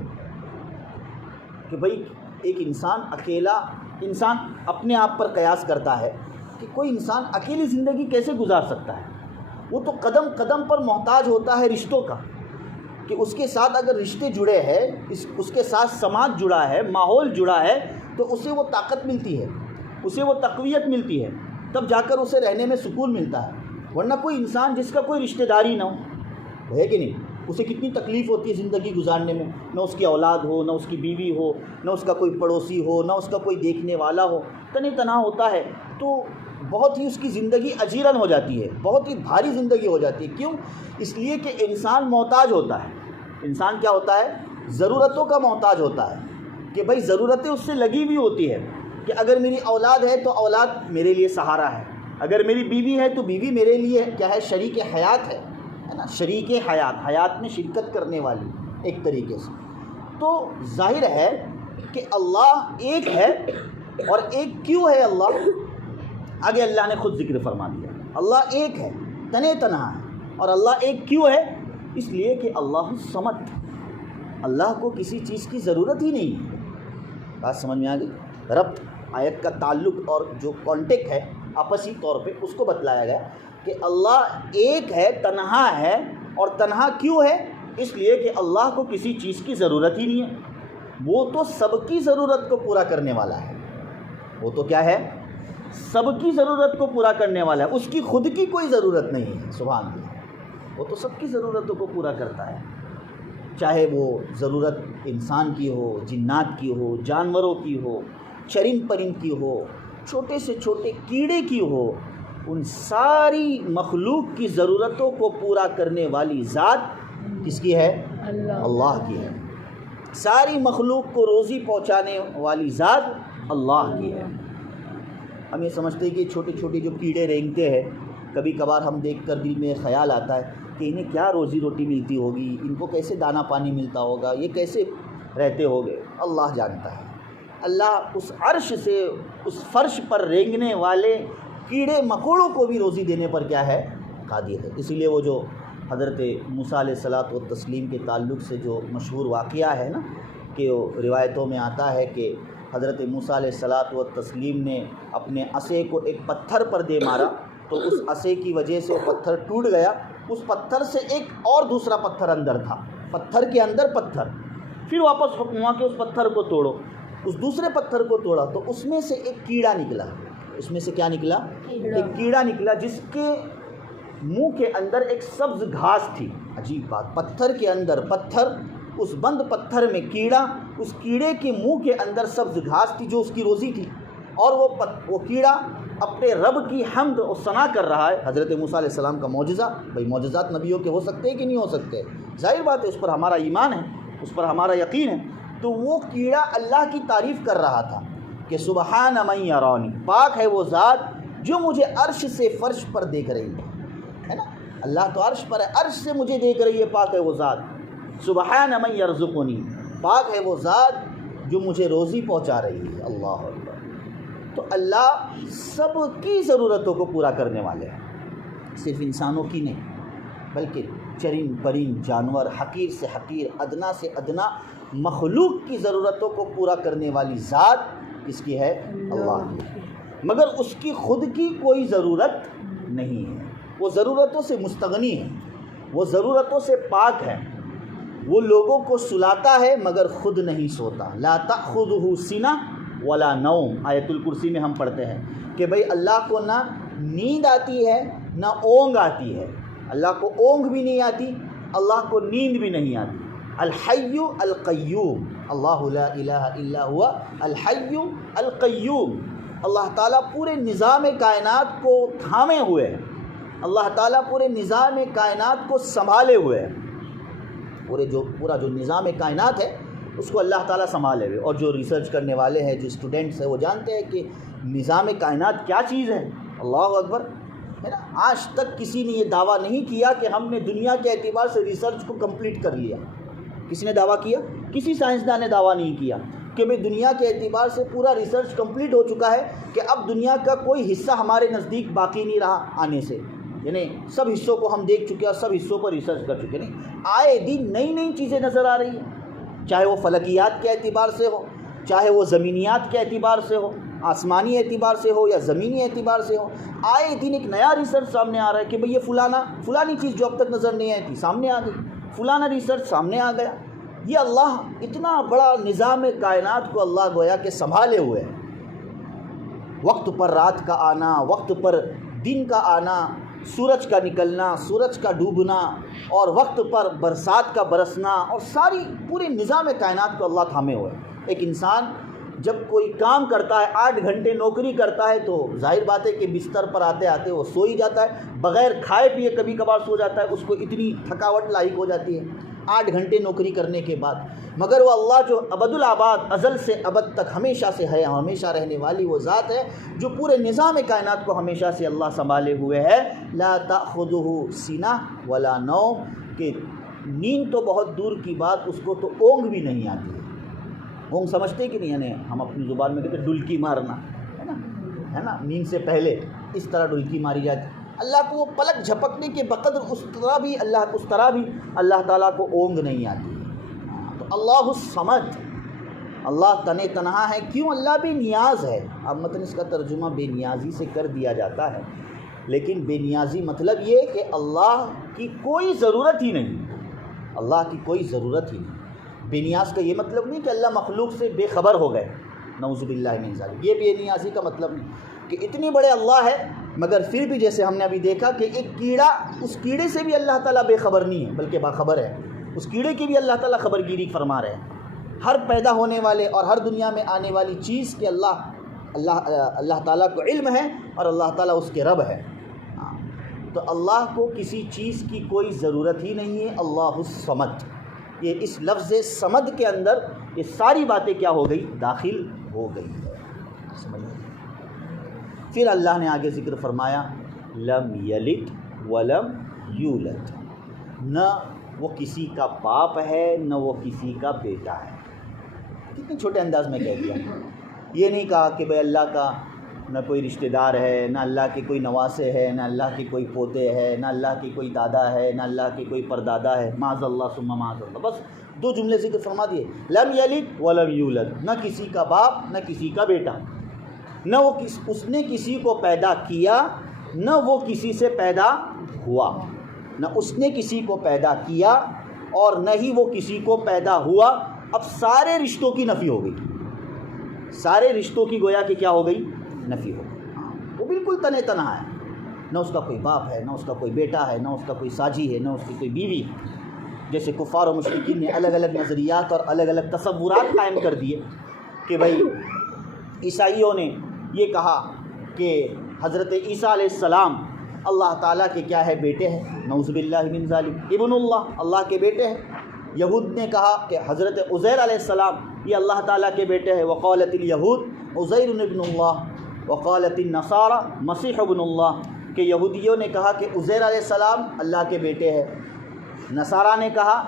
کہ بھئی ایک انسان اکیلا، انسان اپنے آپ پر قیاس کرتا ہے کہ کوئی انسان اکیلی زندگی کیسے گزار سکتا ہے۔ وہ تو قدم قدم پر محتاج ہوتا ہے رشتوں کا، کہ اس کے ساتھ اگر رشتے جڑے ہیں، اس کے ساتھ سماج جڑا ہے، ماحول جڑا ہے، تو اسے وہ طاقت ملتی ہے، اسے وہ تقویت ملتی ہے، تب جا کر اسے رہنے میں سکون ملتا ہے۔ ورنہ کوئی انسان جس کا کوئی رشتہ داری نہ ہو، ہے کہ نہیں، اسے کتنی تکلیف ہوتی ہے زندگی گزارنے میں، نہ اس کی اولاد ہو، نہ اس کی بیوی ہو، نہ اس کا کوئی پڑوسی ہو، نہ اس کا کوئی دیکھنے والا ہو، تنے تنہا ہوتا ہے، تو بہت ہی اس کی زندگی اجیرن ہو جاتی ہے، بہت ہی بھاری زندگی ہو جاتی ہے۔ کیوں؟ اس لیے کہ انسان محتاج ہوتا ہے۔ انسان کیا ہوتا ہے؟ ضرورتوں کا محتاج ہوتا ہے، کہ بھئی ضرورتیں اس سے لگی ہوئی ہوتی ہے، کہ اگر میری اولاد ہے تو اولاد میرے لیے سہارا ہے، اگر میری بیوی ہے تو بیوی میرے لیے کیا ہے، شریک حیات ہے نا، شریک حیات، حیات میں شرکت کرنے والی ایک طریقے سے۔ تو ظاہر ہے کہ اللہ ایک ہے، اور ایک کیوں ہے اللہ؟ آگے اللہ نے خود ذکر فرما دیا، اللہ ایک ہے، تنے تنہا ہے، اور اللہ ایک کیوں ہے؟ اس لیے کہ اللہ الصمد، اللہ کو کسی چیز کی ضرورت ہی نہیں ہے۔ بات سمجھ میں آ گئی؟ ربط آیت کا تعلق اور جو کانٹیکٹ ہے آپسی طور پہ اس کو بتلایا گیا کہ اللہ ایک ہے، تنہا ہے، اور تنہا کیوں ہے؟ اس لیے کہ اللہ کو کسی چیز کی ضرورت ہی نہیں ہے، وہ تو سب کی ضرورت کو پورا کرنے والا ہے۔ وہ تو کیا ہے؟ سب کی ضرورت کو پورا کرنے والا ہے، اس کی خود کی کوئی ضرورت نہیں ہے۔ سبحان اللہ، وہ تو سب کی ضرورتوں کو پورا کرتا ہے، چاہے وہ ضرورت انسان کی ہو، جنات کی ہو، جانوروں کی ہو، چرند پرند کی ہو، چھوٹے سے چھوٹے کیڑے کی ہو، ان ساری مخلوق کی ضرورتوں کو پورا کرنے والی ذات کس کی ہے؟ اللہ کی ہے۔ ساری مخلوق کو روزی پہنچانے والی ذات اللہ کی ہے۔ ہم یہ سمجھتے ہیں کہ چھوٹے چھوٹے جو کیڑے رینگتے ہیں، کبھی کبھار ہم دیکھ کر دل میں خیال آتا ہے کہ انہیں کیا روزی روٹی ملتی ہوگی، ان کو کیسے دانہ پانی ملتا ہوگا، یہ کیسے رہتے ہوگے۔ اللہ جانتا ہے۔ اللہ اس عرش سے، اس فرش پر رینگنے والے کیڑے مکوڑوں کو بھی روزی دینے پر کیا ہے؟ قادر ہے۔ اسی لیے وہ جو حضرت موسیٰ علیہ الصلوۃ والتسلیم کے تعلق سے جو مشہور واقعہ ہے نا، کہ روایتوں میں آتا ہے کہ حضرت موسیٰ علیہ الصلوۃ والتسلیم نے اپنے عصے کو ایک پتھر پر دے مارا، تو اس عصے کی وجہ سے وہ پتھر ٹوٹ گیا. اس پتھر سے ایک اور دوسرا پتھر اندر تھا، پتھر کے اندر پتھر. پھر واپس حکم ہوا کہ اس پتھر کو توڑو. اس دوسرے پتھر کو توڑا تو اس میں سے ایک کیڑا نکلا. اس میں سے کیا نکلا؟ ایک کیڑا نکلا جس کے منہ کے اندر ایک سبز گھاس تھی. عجیب بات، پتھر کے اندر پتھر، اس بند پتھر میں کیڑا، اس کیڑے کے منہ کے اندر سبز گھاس تھی جو اس کی روزی تھی. اور وہ کیڑا اپنے رب کی حمد و ثنا کر رہا ہے. حضرت موسیٰ علیہ السلام کا معجزہ، بھائی معجزات نبیوں کے ہو سکتے ہیں کہ نہیں ہو سکتے؟ ظاہر بات ہے، اس پر ہمارا ایمان ہے، اس پر ہمارا یقین ہے. تو وہ کیڑا اللہ کی تعریف کر رہا تھا کہ سبحان من یرانی، پاک ہے وہ ذات جو مجھے عرش سے فرش پر دیکھ رہی ہے نا. اللہ تو عرش پر ہے، عرش سے مجھے دیکھ رہی ہے، پاک ہے وہ ذات. سبحان من یرزقنی، پاک ہے وہ ذات جو مجھے روزی پہنچا رہی ہے. اللہ اکبر. تو اللہ سب کی ضرورتوں کو پورا کرنے والے ہیں، صرف انسانوں کی نہیں بلکہ چرند پرند جانور، حقیر سے حقیر، ادنا سے ادنا مخلوق کی ضرورتوں کو پورا کرنے والی ذات کس کی ہے؟ اللہ کی. مگر اس کی خود کی کوئی ضرورت نہیں ہے، وہ ضرورتوں سے مستغنی ہے، وہ ضرورتوں سے پاک ہے. وہ لوگوں کو سلاتا ہے مگر خود نہیں سوتا. لا تأخذہ سنہ ولا نوم، آیت الکرسی میں ہم پڑھتے ہیں کہ بھئی اللہ کو نہ نیند آتی ہے نہ اونگ آتی ہے. اللہ کو اونگ بھی نہیں آتی، اللہ کو نیند بھی نہیں آتی. الحی القیوم، اللہ لا الہ الا ہوا الحی القیوم. اللہ تعالیٰ پورے نظام کائنات کو تھامے ہوئے ہیں، اللہ تعالیٰ پورے نظام کائنات کو سنبھالے ہوئے ہیں. پورا جو نظام کائنات ہے اس کو اللہ تعالیٰ سنبھالے ہوئے. اور جو ریسرچ کرنے والے ہیں، جو اسٹوڈنٹس ہیں، وہ جانتے ہیں کہ نظام کائنات کیا چیز ہے. اللہ اکبر، ہے نا. آج تک کسی نے یہ دعویٰ نہیں کیا کہ ہم نے دنیا کے اعتبار سے ریسرچ کو کمپلیٹ کر لیا. کسی نے دعویٰ کیا؟ کسی سائنسدان نے دعویٰ نہیں کیا کہ بھئی دنیا کے اعتبار سے پورا ریسرچ کمپلیٹ ہو چکا ہے، کہ اب دنیا کا کوئی حصہ ہمارے نزدیک باقی نہیں رہا آنے سے. یعنی سب حصوں کو ہم دیکھ چکے اور سب حصوں پر ریسرچ کر چکے. نہیں، آئے دن نئی نئی چیزیں نظر آ رہی ہیں، چاہے وہ فلکیات کے اعتبار سے ہو، چاہے وہ زمینیات کے اعتبار سے ہو، آسمانی اعتبار سے ہو یا زمینی اعتبار سے ہو. آئے دن ایک نیا ریسرچ سامنے آ رہا ہے کہ بھئی یہ فلانی چیز جو اب تک نظر نہیں آئی تھی سامنے آ گئی، فلانا ریسرچ سامنے آ گیا. یہ اللہ اتنا بڑا نظام کائنات کو اللہ گویا کہ سنبھالے ہوئے ہیں. وقت پر رات کا آنا، وقت پر دن کا آنا، سورج کا نکلنا، سورج کا ڈوبنا، اور وقت پر برسات کا برسنا، اور ساری پورے نظام کائنات کو اللہ تھامے ہوئے. ایک انسان جب کوئی کام کرتا ہے، 8 گھنٹے نوکری کرتا ہے، تو ظاہر بات ہے کہ بستر پر آتے آتے وہ سو ہی جاتا ہے، بغیر کھائے پیے کبھی کبھار سو جاتا ہے. اس کو اتنی تھکاوٹ لاحق ہو جاتی ہے 8 گھنٹے نوکری کرنے کے بعد. مگر وہ اللہ جو ابد الآباد، ازل سے ابد تک ہمیشہ سے ہے، ہمیشہ رہنے والی وہ ذات ہے جو پورے نظام کائنات کو ہمیشہ سے اللہ سنبھالے ہوئے ہے. لا تأخذہ سنہ ولا نوم، کہ نیند تو بہت دور کی بات، اس کو تو اونگ بھی نہیں آتی ہے. اونگ سمجھتے کہ نہیں؟ یعنی ہم اپنی زبان میں کہتے ہیں ڈلکی مارنا، ہے نا، نیند سے پہلے اس طرح ڈلکی ماری جاتی. اللہ کو وہ پلک جھپکنے کے بقدر اس طرح بھی اللہ تعالیٰ کو اونگ نہیں آتی. تو اللہ الصمد، اللہ تن تنہا ہے. کیوں؟ اللہ بے نیاز ہے. اب مطلب اس کا ترجمہ بے نیازی سے کر دیا جاتا ہے، لیکن بے نیازی مطلب یہ کہ اللہ کی کوئی ضرورت ہی نہیں، اللہ کی کوئی ضرورت ہی نہیں. بے نیاز کا یہ مطلب نہیں کہ اللہ مخلوق سے بے خبر ہو گئے، نعوذ باللہ من ذالک. یہ بے نیازی کا مطلب نہیں کہ اتنے بڑے اللہ ہے مگر پھر بھی جیسے ہم نے ابھی دیکھا کہ ایک کیڑا، اس کیڑے سے بھی اللہ تعالیٰ بے خبر نہیں ہے بلکہ باخبر ہے. اس کیڑے کی بھی اللہ تعالیٰ خبر گیری فرما رہے ہیں. ہر پیدا ہونے والے اور ہر دنیا میں آنے والی چیز کے اللہ تعالیٰ کو علم ہے، اور اللہ تعالیٰ اس کے رب ہے. تو اللہ کو کسی چیز کی کوئی ضرورت ہی نہیں ہے. اللہ الصمد، یہ اس لفظ صمد کے اندر یہ ساری باتیں کیا ہو گئی؟ داخل ہو گئی ہے. سمجھ. پھر اللہ نے آگے ذکر فرمایا لم یلد ولم یولد، نہ وہ کسی کا باپ ہے نہ وہ کسی کا بیٹا ہے. کتنے چھوٹے انداز میں کہہ دیا. یہ نہیں کہا کہ بھئی اللہ کا نہ کوئی رشتہ دار ہے، نہ اللہ کے کوئی نواسے ہے، نہ اللہ کے کوئی پوتے ہے، نہ اللہ کے کوئی دادا ہے، نہ اللہ کے کوئی پردادا ہے، معاذ اللہ ثم معاذ اللہ. بس 2 جملے ذکر فرما دیے. لم یلد ولم یولد، نہ کسی کا باپ نہ کسی کا بیٹا، نہ اس نے کسی کو پیدا کیا نہ وہ کسی سے پیدا ہوا. نہ اس نے کسی کو پیدا کیا اور نہ ہی وہ کسی کو پیدا ہوا. اب سارے رشتوں کی نفی ہو گئی، سارے رشتوں کی گویا کہ کیا ہو گئی؟ نفی ہو گئی. وہ بالکل تنہا تنہا ہے، نہ اس کا کوئی باپ ہے، نہ اس کا کوئی بیٹا ہے، نہ اس کا کوئی ساجی ہے، نہ اس کی کوئی بیوی ہے. جیسے کفار و مشرکین نے الگ الگ نظریات اور الگ الگ تصورات قائم کر دیے کہ بھائی عیسائیوں نے یہ کہا کہ حضرت عیسیٰ علیہ السلام اللہ تعالیٰ کے کیا ہے؟ بیٹے ہیں. نعوذ باللہ من ذالک، ابن اللہ کے بیٹے ہیں. یہود نے کہا کہ حضرت عزیر علیہ السلام یہ اللہ تعالیٰ کے بیٹے ہیں. وقالت الیہود عزیر ابن اللہ وقالت النصارى مسیح ابن اللہ، کہ یہودیوں نے کہا کہ عزیر علیہ السلام اللہ کے بیٹے ہیں، نصارہ نے کہا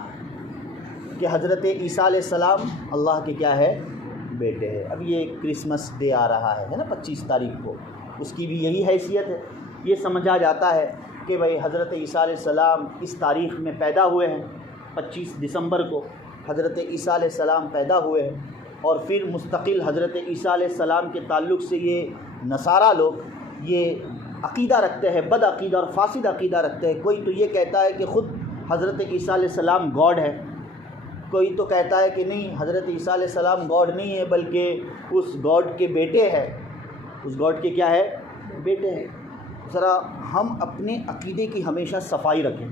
کہ حضرت عیسیٰ علیہ السلام اللہ کے کیا ہے؟ بیٹے ہیں. اب یہ کرسمس ڈے آ رہا ہے نا 25 تاریخ کو، اس کی بھی یہی حیثیت ہے. یہ سمجھا جاتا ہے کہ بھئی حضرت عیسیٰ علیہ السلام اس تاریخ میں پیدا ہوئے ہیں، 25 دسمبر کو حضرت عیسیٰ علیہ السلام پیدا ہوئے ہیں. اور پھر مستقل حضرت عیسیٰ علیہ السلام کے تعلق سے یہ نصارہ لوگ یہ عقیدہ رکھتے ہیں، بد عقیدہ اور فاسد عقیدہ رکھتے ہیں. کوئی تو یہ کہتا ہے کہ خود حضرت عیسیٰ علیہ السلام گاڈ ہے، کوئی تو کہتا ہے کہ نہیں حضرت عیسیٰ علیہ السلام گاڈ نہیں ہے بلکہ اس گاڈ کے بیٹے ہیں. اس گاڈ کے کیا ہے؟ بیٹے ہیں. ذرا ہم اپنے عقیدے کی ہمیشہ صفائی رکھیں،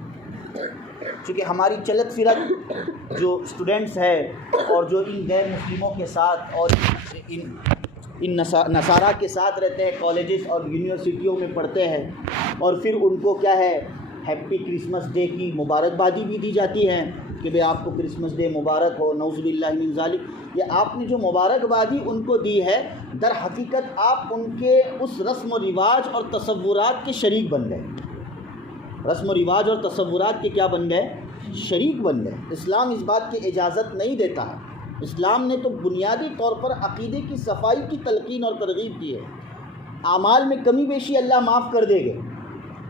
چونکہ ہماری چلت فرت جو اسٹوڈنٹس ہے اور جو ان غیر مسلموں کے ساتھ اور ان نصارہ کے ساتھ رہتے ہیں، کالجز اور یونیورسٹیوں میں پڑھتے ہیں، اور پھر ان کو کیا ہے ہیپی کرسمس ڈے کی مبارکبادی بھی دی جاتی ہے کہ بھئی آپ کو کرسمس ڈے مبارک ہو. نعوذ باللہ من ذالک. یہ آپ نے جو مبارکبادی ان کو دی ہے، در حقیقت آپ ان کے اس رسم و رواج اور تصورات کے شریک بن گئے. رسم و رواج اور تصورات کے کیا بن گئے؟ شریک بن گئے. اسلام اس بات کی اجازت نہیں دیتا ہے. اسلام نے تو بنیادی طور پر عقیدے کی صفائی کی تلقین اور ترغیب دی ہے. اعمال میں کمی بیشی اللہ معاف کر دے گے.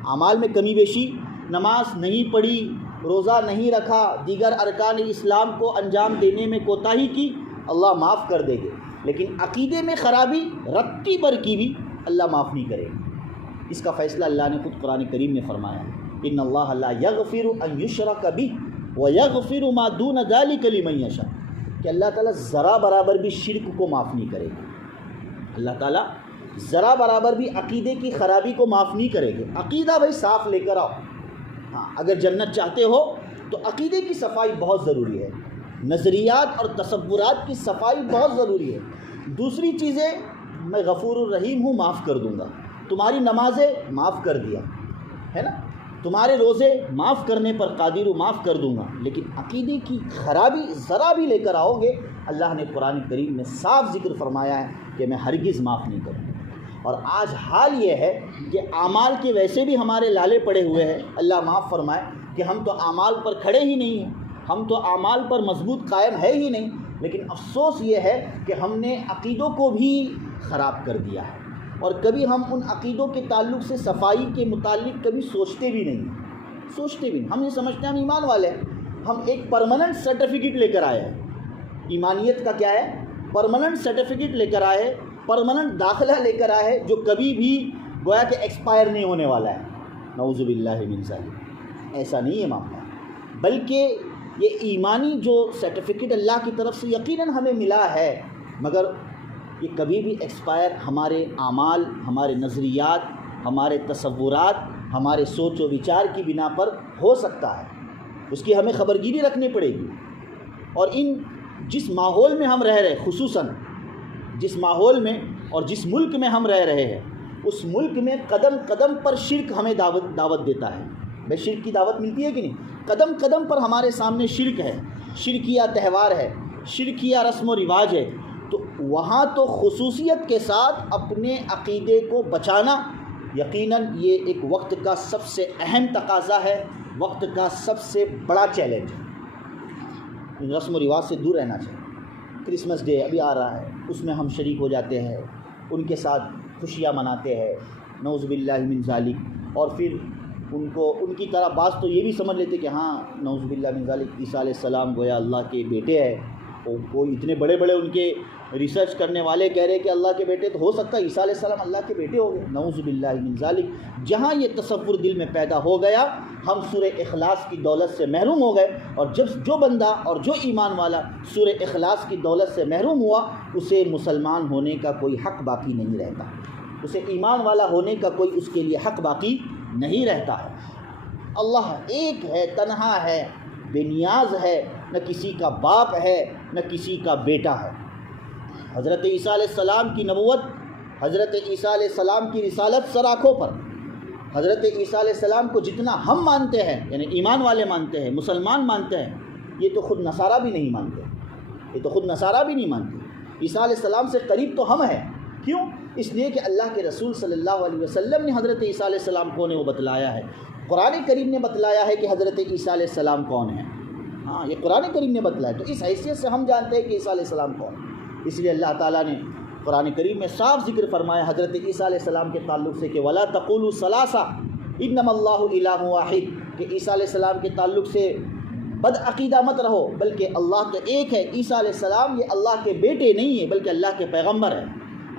اعمال میں کمی بیشی، نماز نہیں پڑھی، روزہ نہیں رکھا، دیگر ارکان اسلام کو انجام دینے میں کوتاہی کی، اللہ معاف کر دے گے. لیکن عقیدے میں خرابی رتی بر کی بھی اللہ معاف نہیں کرے گا. اس کا فیصلہ اللہ نے خود قرآن کریم میں فرمایا ہے. ان اللہ لا یغفر ان یشرک بہ ویغفر ما دون ذلک لمن یشاء، کہ اللہ تعالیٰ ذرا برابر بھی شرک کو معاف نہیں کرے گا. اللہ تعالیٰ ذرا برابر بھی عقیدے کی خرابی کو معاف نہیں کرے گا. عقیدہ بھائی صاف لے کر آؤ. ہاں اگر جنت چاہتے ہو تو عقیدے کی صفائی بہت ضروری ہے، نظریات اور تصورات کی صفائی بہت ضروری ہے. دوسری چیزیں، میں غفور الرحیم ہوں، معاف کر دوں گا. تمہاری نمازیں معاف کر دیا ہے نا، تمہارے روزے معاف کرنے پر قادر ہوں، معاف کر دوں گا. لیکن عقیدے کی خرابی ذرا بھی لے کر آؤ گے، اللہ نے قرآن کریم میں صاف ذکر فرمایا ہے کہ میں ہرگز معاف نہیں کروں. اور آج حال یہ ہے کہ اعمال کے ویسے بھی ہمارے لالے پڑے ہوئے ہیں، اللہ معاف فرمائے، کہ ہم تو اعمال پر کھڑے ہی نہیں ہیں، ہم تو اعمال پر مضبوط قائم ہے ہی نہیں. لیکن افسوس یہ ہے کہ ہم نے عقیدوں کو بھی خراب کر دیا ہے، اور کبھی ہم ان عقیدوں کے تعلق سے صفائی کے متعلق کبھی سوچتے بھی نہیں. ہم یہ سمجھتے ہیں ہم ایمان والے ہیں. ہم ایک پرماننٹ سرٹیفکیٹ لے کر آئے ہیں. ایمانیت کا کیا ہے؟ پرماننٹ سرٹیفکیٹ لے کر آئے، پرماننٹ داخلہ لے کر آئے جو کبھی بھی گویا کہ ایکسپائر نہیں ہونے والا ہے. نعوذ باللہ من ذالک. ایسا نہیں ہے معاملہ، بلکہ یہ ایمانی جو سرٹیفکیٹ اللہ کی طرف سے یقیناً ہمیں ملا ہے، مگر یہ کبھی بھی ایکسپائر ہمارے اعمال، ہمارے نظریات، ہمارے تصورات، ہمارے سوچ و وچار کی بنا پر ہو سکتا ہے. اس کی ہمیں خبرگیری رکھنی پڑے گی. اور جس ماحول میں ہم رہ رہے، خصوصاً جس ماحول میں اور جس ملک میں ہم رہ رہے ہیں، اس ملک میں قدم قدم پر شرک ہمیں دعوت دیتا ہے. بھائی شرک کی دعوت ملتی ہے کہ نہیں؟ قدم قدم پر ہمارے سامنے شرک ہے، شرکیہ تہوار ہے، شرکیہ رسم و رواج ہے. تو وہاں تو خصوصیت کے ساتھ اپنے عقیدے کو بچانا یقیناً یہ ایک وقت کا سب سے اہم تقاضا ہے، وقت کا سب سے بڑا چیلنج ہے. رسم و رواج سے دور رہنا چاہیے. کرسمس ڈے ابھی آ رہا ہے، اس میں ہم شریک ہو جاتے ہیں، ان کے ساتھ خوشیاں مناتے ہیں، نعوذ باللہ من ذالک، اور پھر ان کی طرح بعض تو یہ بھی سمجھ لیتے کہ ہاں نعوذ باللہ من ذالک عیسیٰ علیہ السلام گویا اللہ کے بیٹے ہیں، اور کوئی اتنے بڑے بڑے ان کے ریسرچ کرنے والے کہہ رہے کہ اللہ کے بیٹے، تو ہو سکتا ہے عیسیٰ علیہ السلام اللہ کے بیٹے ہو گئے، نعوذ باللہ من ذالک۔ جہاں یہ تصور دل میں پیدا ہو گیا ہم سورہ اخلاص کی دولت سے محروم ہو گئے، اور جب جو بندہ اور جو ایمان والا سورہ اخلاص کی دولت سے محروم ہوا اسے مسلمان ہونے کا کوئی حق باقی نہیں رہتا، اسے ایمان والا ہونے کا کوئی اس کے لیے حق باقی نہیں رہتا ہے۔ اللہ ایک ہے، تنہا ہے، بے نیاز ہے، نہ کسی کا باپ ہے نہ کسی کا بیٹا ہے۔ حضرت عیسیٰ علیہ السلام کی نبوت، حضرت عیسیٰ علیہ السلام کی رسالت سر آنکھوں پر، حضرت عیسیٰ علیہ السلام کو جتنا ہم مانتے ہیں، یعنی ایمان والے مانتے ہیں، مسلمان مانتے ہیں، یہ تو خود نصارہ بھی نہیں مانتے، یہ تو خود نصارہ بھی نہیں مانتے۔ عیسیٰ علیہ السلام سے قریب تو ہم ہیں، کیوں؟ اس لیے کہ اللہ کے رسول صلی اللہ علیہ وسلم نے حضرت عیسیٰ علیہ السلام کون ہے وہ بتلایا ہے، قرآن کریم نے بتلایا ہے کہ حضرت عیسیٰ علیہ السلام کون ہیں، ہاں یہ قرآن کریم نے بتلایا، تو اس حیثیت سے ہم جانتے ہیں کہ عیسیٰ علیہ السلام کون ہے۔ اس لیے اللہ تعالیٰ نے قرآن کریم میں صاف ذکر فرمایا حضرت عیسیٰ علیہ السلام کے تعلق سے کہ وَلَا تَقُولُوا ثَلَاثَةٌ إِنَّمَا اللَّهُ إِلَٰهٌ وَاحِدٌ، کہ عیسیٰ علیہ السلام کے تعلق سے بد عقیدہ مت رہو، بلکہ اللہ تو ایک ہے، عیسیٰ علیہ السلام یہ اللہ کے بیٹے نہیں ہے بلکہ اللہ کے پیغمبر ہے،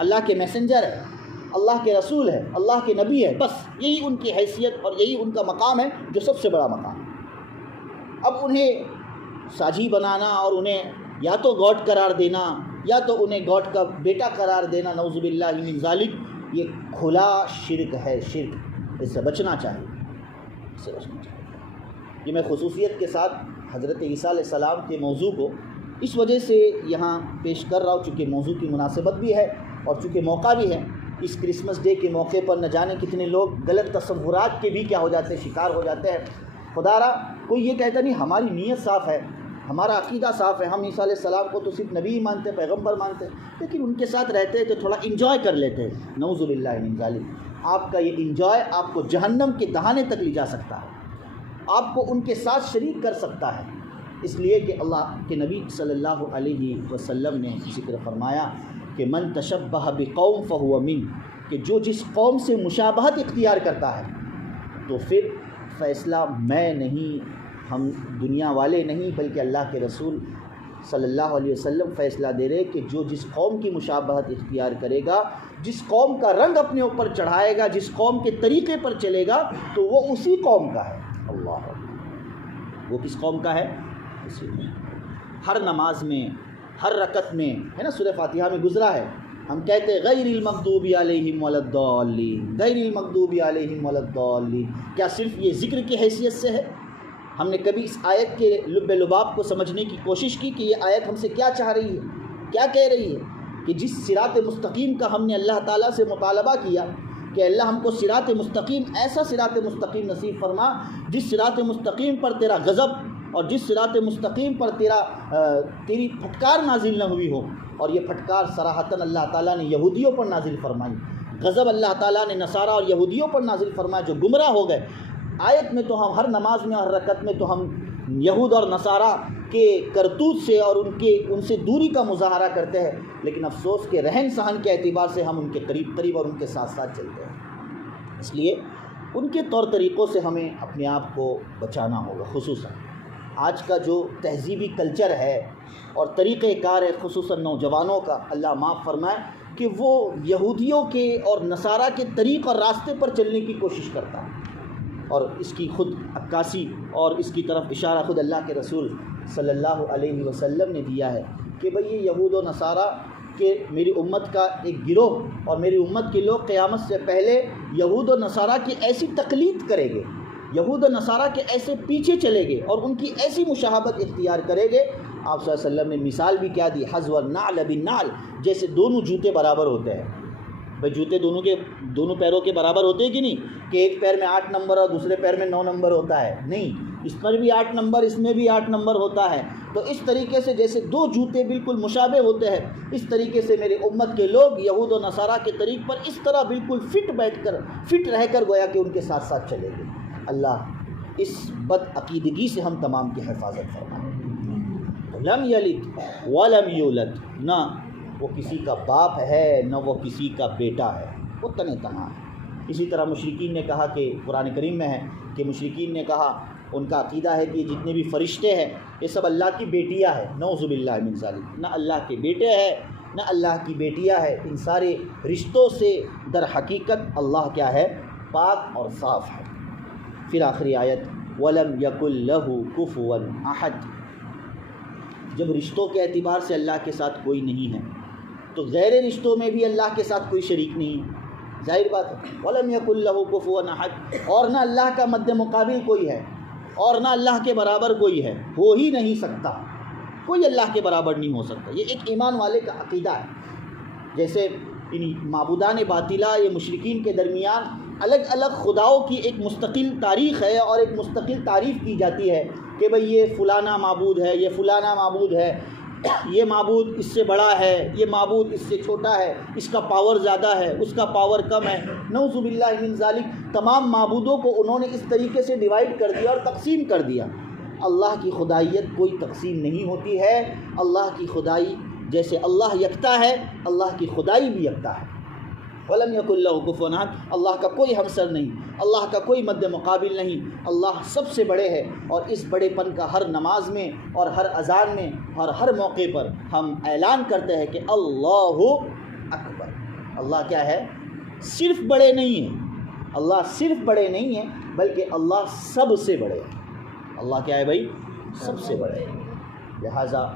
اللہ کے میسنجر ہے، اللہ کے رسول ہے، اللہ کے نبی ہے، بس یہی ان کی حیثیت اور یہی ان کا مقام ہے جو سب سے بڑا مقام ہے۔ اب انہیں ساجی بنانا اور انہیں یا تو گاڈ قرار دینا یا تو انہیں گاڈ کا بیٹا قرار دینا، نعوذ باللہ من ذالک، یہ کھلا شرک ہے، شرک، اس سے بچنا چاہیے، اس سے بچنا چاہیے۔ یہ میں خصوصیت کے ساتھ حضرت عیسیٰ علیہ السلام کے موضوع کو اس وجہ سے یہاں پیش کر رہا ہوں چونکہ موضوع کی مناسبت بھی ہے اور چونکہ موقع بھی ہے۔ اس کرسمس ڈے کے موقع پر نہ جانے کتنے لوگ غلط تصورات کے بھی کیا ہو جاتے ہیں، شکار ہو جاتے ہیں۔ خدا را کوئی یہ کہتا نہیں ہماری نیت صاف ہے، ہمارا عقیدہ صاف ہے، ہم عیسیٰ علیہ السلام کو تو صرف نبی مانتے ہیں، پیغمبر مانتے ہیں، لیکن ان کے ساتھ رہتے ہیں تو تھوڑا انجوائے کر لیتے ہیں، نعوذ باللہ من ذالک۔ آپ کا یہ انجوائے آپ کو جہنم کے دہانے تک لے جا سکتا ہے، آپ کو ان کے ساتھ شریک کر سکتا ہے، اس لیے کہ اللہ کے نبی صلی اللہ علیہ وسلم نے ذکر فرمایا کہ من تشبہ بقوم فہو من، کہ جو جس قوم سے مشابہت اختیار کرتا ہے تو پھر فیصلہ میں نہیں، ہم دنیا والے نہیں بلکہ اللہ کے رسول صلی اللہ علیہ وسلم فیصلہ دے رہے کہ جو جس قوم کی مشابہت اختیار کرے گا، جس قوم کا رنگ اپنے اوپر چڑھائے گا، جس قوم کے طریقے پر چلے گا تو وہ اسی قوم کا ہے۔ اللہ وہ کس قوم کا ہے؟ اسی میں ہر نماز میں، ہر رکعت میں، ہے نا، سورہ فاتحہ میں گزرا ہے، ہم کہتے ہیں غیر المغضوب علیہم ولا الضالین، غیر المغضوب علیہم ولا الضالین، کیا صرف یہ ذکر کی حیثیت سے ہے؟ ہم نے کبھی اس آیت کے لب لباب کو سمجھنے کی کوشش کی کہ یہ آیت ہم سے کیا چاہ رہی ہے، کیا کہہ رہی ہے؟ کہ جس صراط مستقیم کا ہم نے اللہ تعالیٰ سے مطالبہ کیا کہ اللہ ہم کو صراط مستقیم، ایسا صراط مستقیم نصیب فرما جس صراط مستقیم پر تیرا غضب اور جس صراط مستقیم پر تیری پھٹکار نازل نہ ہوئی ہو، اور یہ پھٹکار صراحتاً اللہ تعالیٰ نے یہودیوں پر نازل فرمائی، غضب اللہ تعالیٰ نے نصارہ اور یہودیوں پر نازل فرمایا جو گمراہ ہو گئے۔ آیت میں تو ہم ہر نماز میں، ہر رکعت میں تو ہم یہود اور نصارہ کے کرتوت سے اور ان سے دوری کا مظاہرہ کرتے ہیں، لیکن افسوس کہ رہن سہن کے اعتبار سے ہم ان کے قریب اور ان کے ساتھ ساتھ چلتے ہیں۔ اس لیے ان کے طور طریقوں سے ہمیں اپنے آپ کو بچانا ہوگا۔ خصوصاً آج کا جو تہذیبی کلچر ہے اور طریقہ کار ہے خصوصاً نوجوانوں کا، اللہ معاف فرمائے، کہ وہ یہودیوں کے اور نصارہ کے طریق اور راستے پر چلنے کی کوشش کرتا ہے، اور اس کی خود عکاسی اور اس کی طرف اشارہ خود اللہ کے رسول صلی اللہ علیہ وسلم نے دیا ہے کہ بھئی یہ یہود و نصارہ کہ میری امت کا ایک گروہ اور میری امت کے لوگ قیامت سے پہلے یہود و نصارہ کی ایسی تقلید کریں گے، یہود و نصارہ کے ایسے پیچھے چلے گے اور ان کی ایسی مشابہت اختیار کریں گے۔ آپ صلی اللہ علیہ وسلم نے مثال بھی کیا دی، حذو النعل بالنعل، جیسے دونوں جوتے برابر ہوتے ہیں۔ بھائی جوتے دونوں پیروں کے برابر ہوتے ہیں کہ نہیں، کہ ایک پیر میں 8 نمبر اور دوسرے پیر میں 9 نمبر ہوتا ہے؟ نہیں، اس پر بھی 8 نمبر، اس میں بھی 8 نمبر ہوتا ہے۔ تو اس طریقے سے جیسے دو جوتے بالکل مشابہ ہوتے ہیں، اس طریقے سے میری امت کے لوگ یہود و نصارہ کے طریق پر اس طرح بالکل فٹ رہ کر گویا کہ ان کے ساتھ ساتھ چلے گے۔ اللہ اس بد عقیدگی سے ہم تمام کی حفاظت فرمائے۔ لم یلد ولم یولد، نہ وہ کسی کا باپ ہے نہ وہ کسی کا بیٹا ہے، وہ تن تنہا ہے۔ اسی طرح مشرکین نے کہا کہ قرآن کریم میں ہے کہ مشرکین نے کہا، ان کا عقیدہ ہے کہ جتنے بھی فرشتے ہیں یہ سب اللہ کی بیٹیاں ہیں، نعوذ باللہ من ذالک، نہ اللہ کے بیٹے ہیں نہ اللہ کی بیٹیاں ہیں، ان سارے رشتوں سے در حقیقت اللہ کیا ہے؟ پاک اور صاف ہے۔ پھر آخری آیت وَلَمْ يَكُنْ لَهُ كُفُوًا أَحَدٌ، جب رشتوں کے اعتبار سے اللہ کے ساتھ کوئی نہیں ہے تو غیر رشتوں میں بھی اللہ کے ساتھ کوئی شریک نہیں ہے، ظاہر بات ہے۔ وَلَمْ يَكُنْ لَهُ كُفُوًا أَحَدٌ، اور نہ اللہ کا مد مقابل کوئی ہے اور نہ اللہ کے برابر کوئی ہے، ہو ہی نہیں سکتا، کوئی اللہ کے برابر نہیں ہو سکتا۔ یہ ایک ایمان والے کا عقیدہ ہے۔ جیسے ان معبودان باطلہ یہ مشرکین کے درمیان الگ الگ خداؤں کی ایک مستقل تاریخ ہے اور ایک مستقل تعریف کی جاتی ہے کہ بھئی یہ فلانا معبود ہے، یہ فلانا معبود ہے، یہ معبود اس سے بڑا ہے، یہ معبود اس سے چھوٹا ہے، اس کا پاور زیادہ ہے، اس کا پاور کم ہے، نعوذ باللہ من ذالک۔ تمام معبودوں کو انہوں نے اس طریقے سے ڈیوائیڈ کر دیا اور تقسیم کر دیا۔ اللہ کی خدائیت کوئی تقسیم نہیں ہوتی ہے، اللہ کی خدائی جیسے اللہ یکتا ہے، اللہ کی خدائی بھی یکتا ہے۔ وَلَمْ يَكُنْ لَهُ كُفُوًا أَحَدٌ، اللہ کا کوئی ہمسر نہیں، اللہ کا کوئی مد مقابل نہیں، اللہ سب سے بڑے ہے۔ اور اس بڑے پن کا ہر نماز میں اور ہر اذان میں اور ہر موقع پر ہم اعلان کرتے ہیں کہ اللہ اکبر۔ اللہ کیا ہے؟ صرف بڑے نہیں ہیں، اللہ صرف بڑے نہیں ہیں بلکہ اللہ سب سے بڑے ہیں۔ اللہ کیا ہے بھائی؟ سب سے بڑے ہیں۔ لہٰذا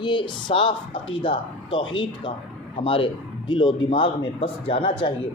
یہ صاف عقیدہ توحید کا ہمارے دل و دماغ میں بس جانا چاہیے۔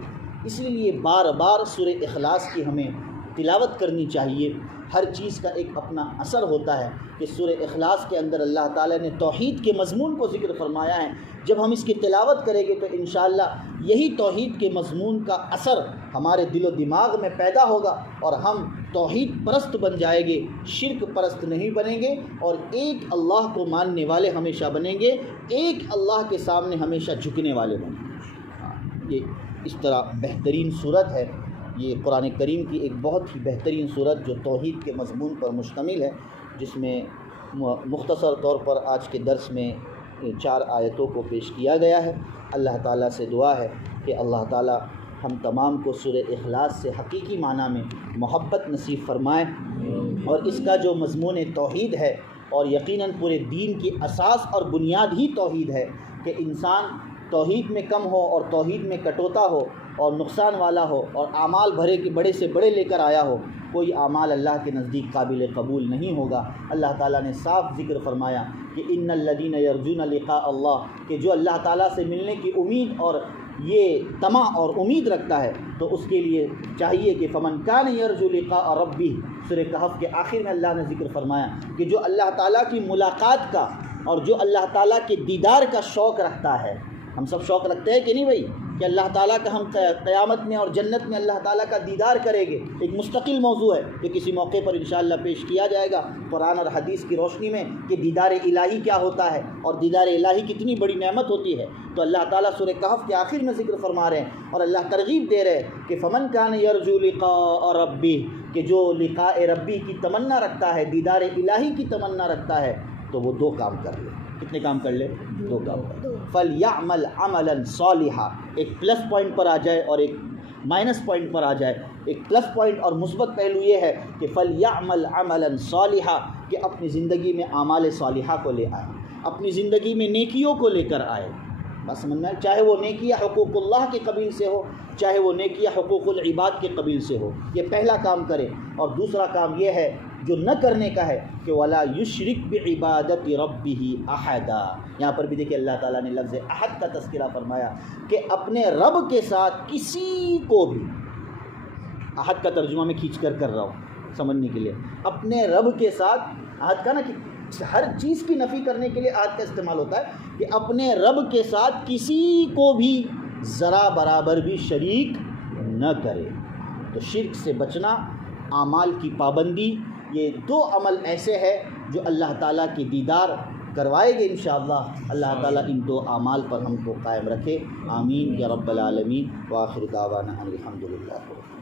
اس لیے بار بار سورہ اخلاص کی ہمیں تلاوت کرنی چاہیے۔ ہر چیز کا ایک اپنا اثر ہوتا ہے کہ سورہ اخلاص کے اندر اللہ تعالیٰ نے توحید کے مضمون کو ذکر فرمایا ہے۔ جب ہم اس کی تلاوت کریں گے تو انشاءاللہ یہی توحید کے مضمون کا اثر ہمارے دل و دماغ میں پیدا ہوگا اور ہم توحید پرست بن جائیں گے، شرک پرست نہیں بنیں گے، اور ایک اللہ کو ماننے والے ہمیشہ بنیں گے، ایک اللہ کے سامنے ہمیشہ جھکنے والے بنیں گے۔ یہ اس طرح بہترین صورت ہے، یہ قرآن کریم کی ایک بہت ہی بہترین صورت جو توحید کے مضمون پر مشتمل ہے، جس میں مختصر طور پر آج کے درس میں 4 آیتوں کو پیش کیا گیا ہے۔ اللہ تعالیٰ سے دعا ہے کہ اللہ تعالیٰ ہم تمام کو سورہ اخلاص سے حقیقی معنی میں محبت نصیب فرمائے، اور اس کا جو مضمون توحید ہے، اور یقیناً پورے دین کی اساس اور بنیاد ہی توحید ہے کہ انسان توحید میں کم ہو اور توحید میں کٹوتا ہو اور نقصان والا ہو اور اعمال بھرے کے بڑے سے بڑے لے کر آیا ہو، کوئی اعمال اللہ کے نزدیک قابل قبول نہیں ہوگا۔ اللہ تعالیٰ نے صاف ذکر فرمایا کہ ان الذین یرجون لقاء اللہ، کہ جو اللہ تعالیٰ سے ملنے کی امید اور یہ طمع اور امید رکھتا ہے تو اس کے لیے چاہیے کہ فمن کان یرجو لقاء ربہ، سورہ کہف کے آخر میں اللہ نے ذکر فرمایا کہ جو اللہ تعالیٰ کی ملاقات کا اور جو اللہ تعالیٰ کے دیدار کا شوق رکھتا ہے۔ ہم سب شوق رکھتے ہیں کہ نہیں بھائی کہ اللہ تعالیٰ کا ہم قیامت میں اور جنت میں اللہ تعالیٰ کا دیدار کریں گے؟ ایک مستقل موضوع ہے جو کسی موقع پر انشاءاللہ پیش کیا جائے گا قرآن اور حدیث کی روشنی میں کہ دیدار الہی کیا ہوتا ہے اور دیدار الہی کتنی بڑی نعمت ہوتی ہے۔ تو اللہ تعالیٰ سورہ کہف کے آخر میں ذکر فرما رہے ہیں اور اللہ ترغیب دے رہے ہیں کہ فمن کان یرجو لقاء ربہ، کہ جو لقاء ربی کی تمنا رکھتا ہے، دیدار الہی کی تمنا رکھتا ہے، تو وہ 2 کام کر لے۔ کتنے کام کر لے؟ 2 کام کر لے۔ فَلْيَعْمَلْ عَمَلًا صَالِحًا، ایک پلس پوائنٹ پر آ جائے اور ایک مائنس پوائنٹ پر آ جائے۔ ایک پلس پوائنٹ اور مثبت پہلو یہ ہے کہ فَلْيَعْمَلْ عَمَلًا صَالِحًا، کہ اپنی زندگی میں اعمال صالحہ کو لے آئے، اپنی زندگی میں نیکیوں کو لے کر آئے۔ بس سمجھ میں، چاہے وہ نیکیاں حقوق اللہ کے قبیل سے ہو، چاہے وہ نیکیاں حقوق العباد کے قبیل سے ہو، یہ پہلا کام کرے۔ اور دوسرا کام یہ ہے جو نہ کرنے کا ہے کہ وَلَا يُشْرِكْ بِعِبَادَةِ رَبِّهِ أَحَدًا۔ یہاں پر بھی دیکھیں اللہ تعالیٰ نے لفظ احد کا تذکرہ فرمایا کہ اپنے رب کے ساتھ کسی کو بھی، احد کا ترجمہ میں کھینچ کر رہا ہوں سمجھنے کے لیے، اپنے رب کے ساتھ، احد کا نا کہ ہر چیز کی نفی کرنے کے لیے احد کا استعمال ہوتا ہے، کہ اپنے رب کے ساتھ کسی کو بھی ذرا برابر بھی شریک نہ کرے۔ تو شرک سے بچنا، اعمال کی پابندی، یہ 2 عمل ایسے ہیں جو اللہ تعالیٰ کی دیدار کروائے گے انشاءاللہ۔ اللہ تعالیٰ ان 2 اعمال پر ہم کو قائم رکھے، آمین یا رب العالمین۔ وآخر دعوانا ان الحمدللہ رب العالمین۔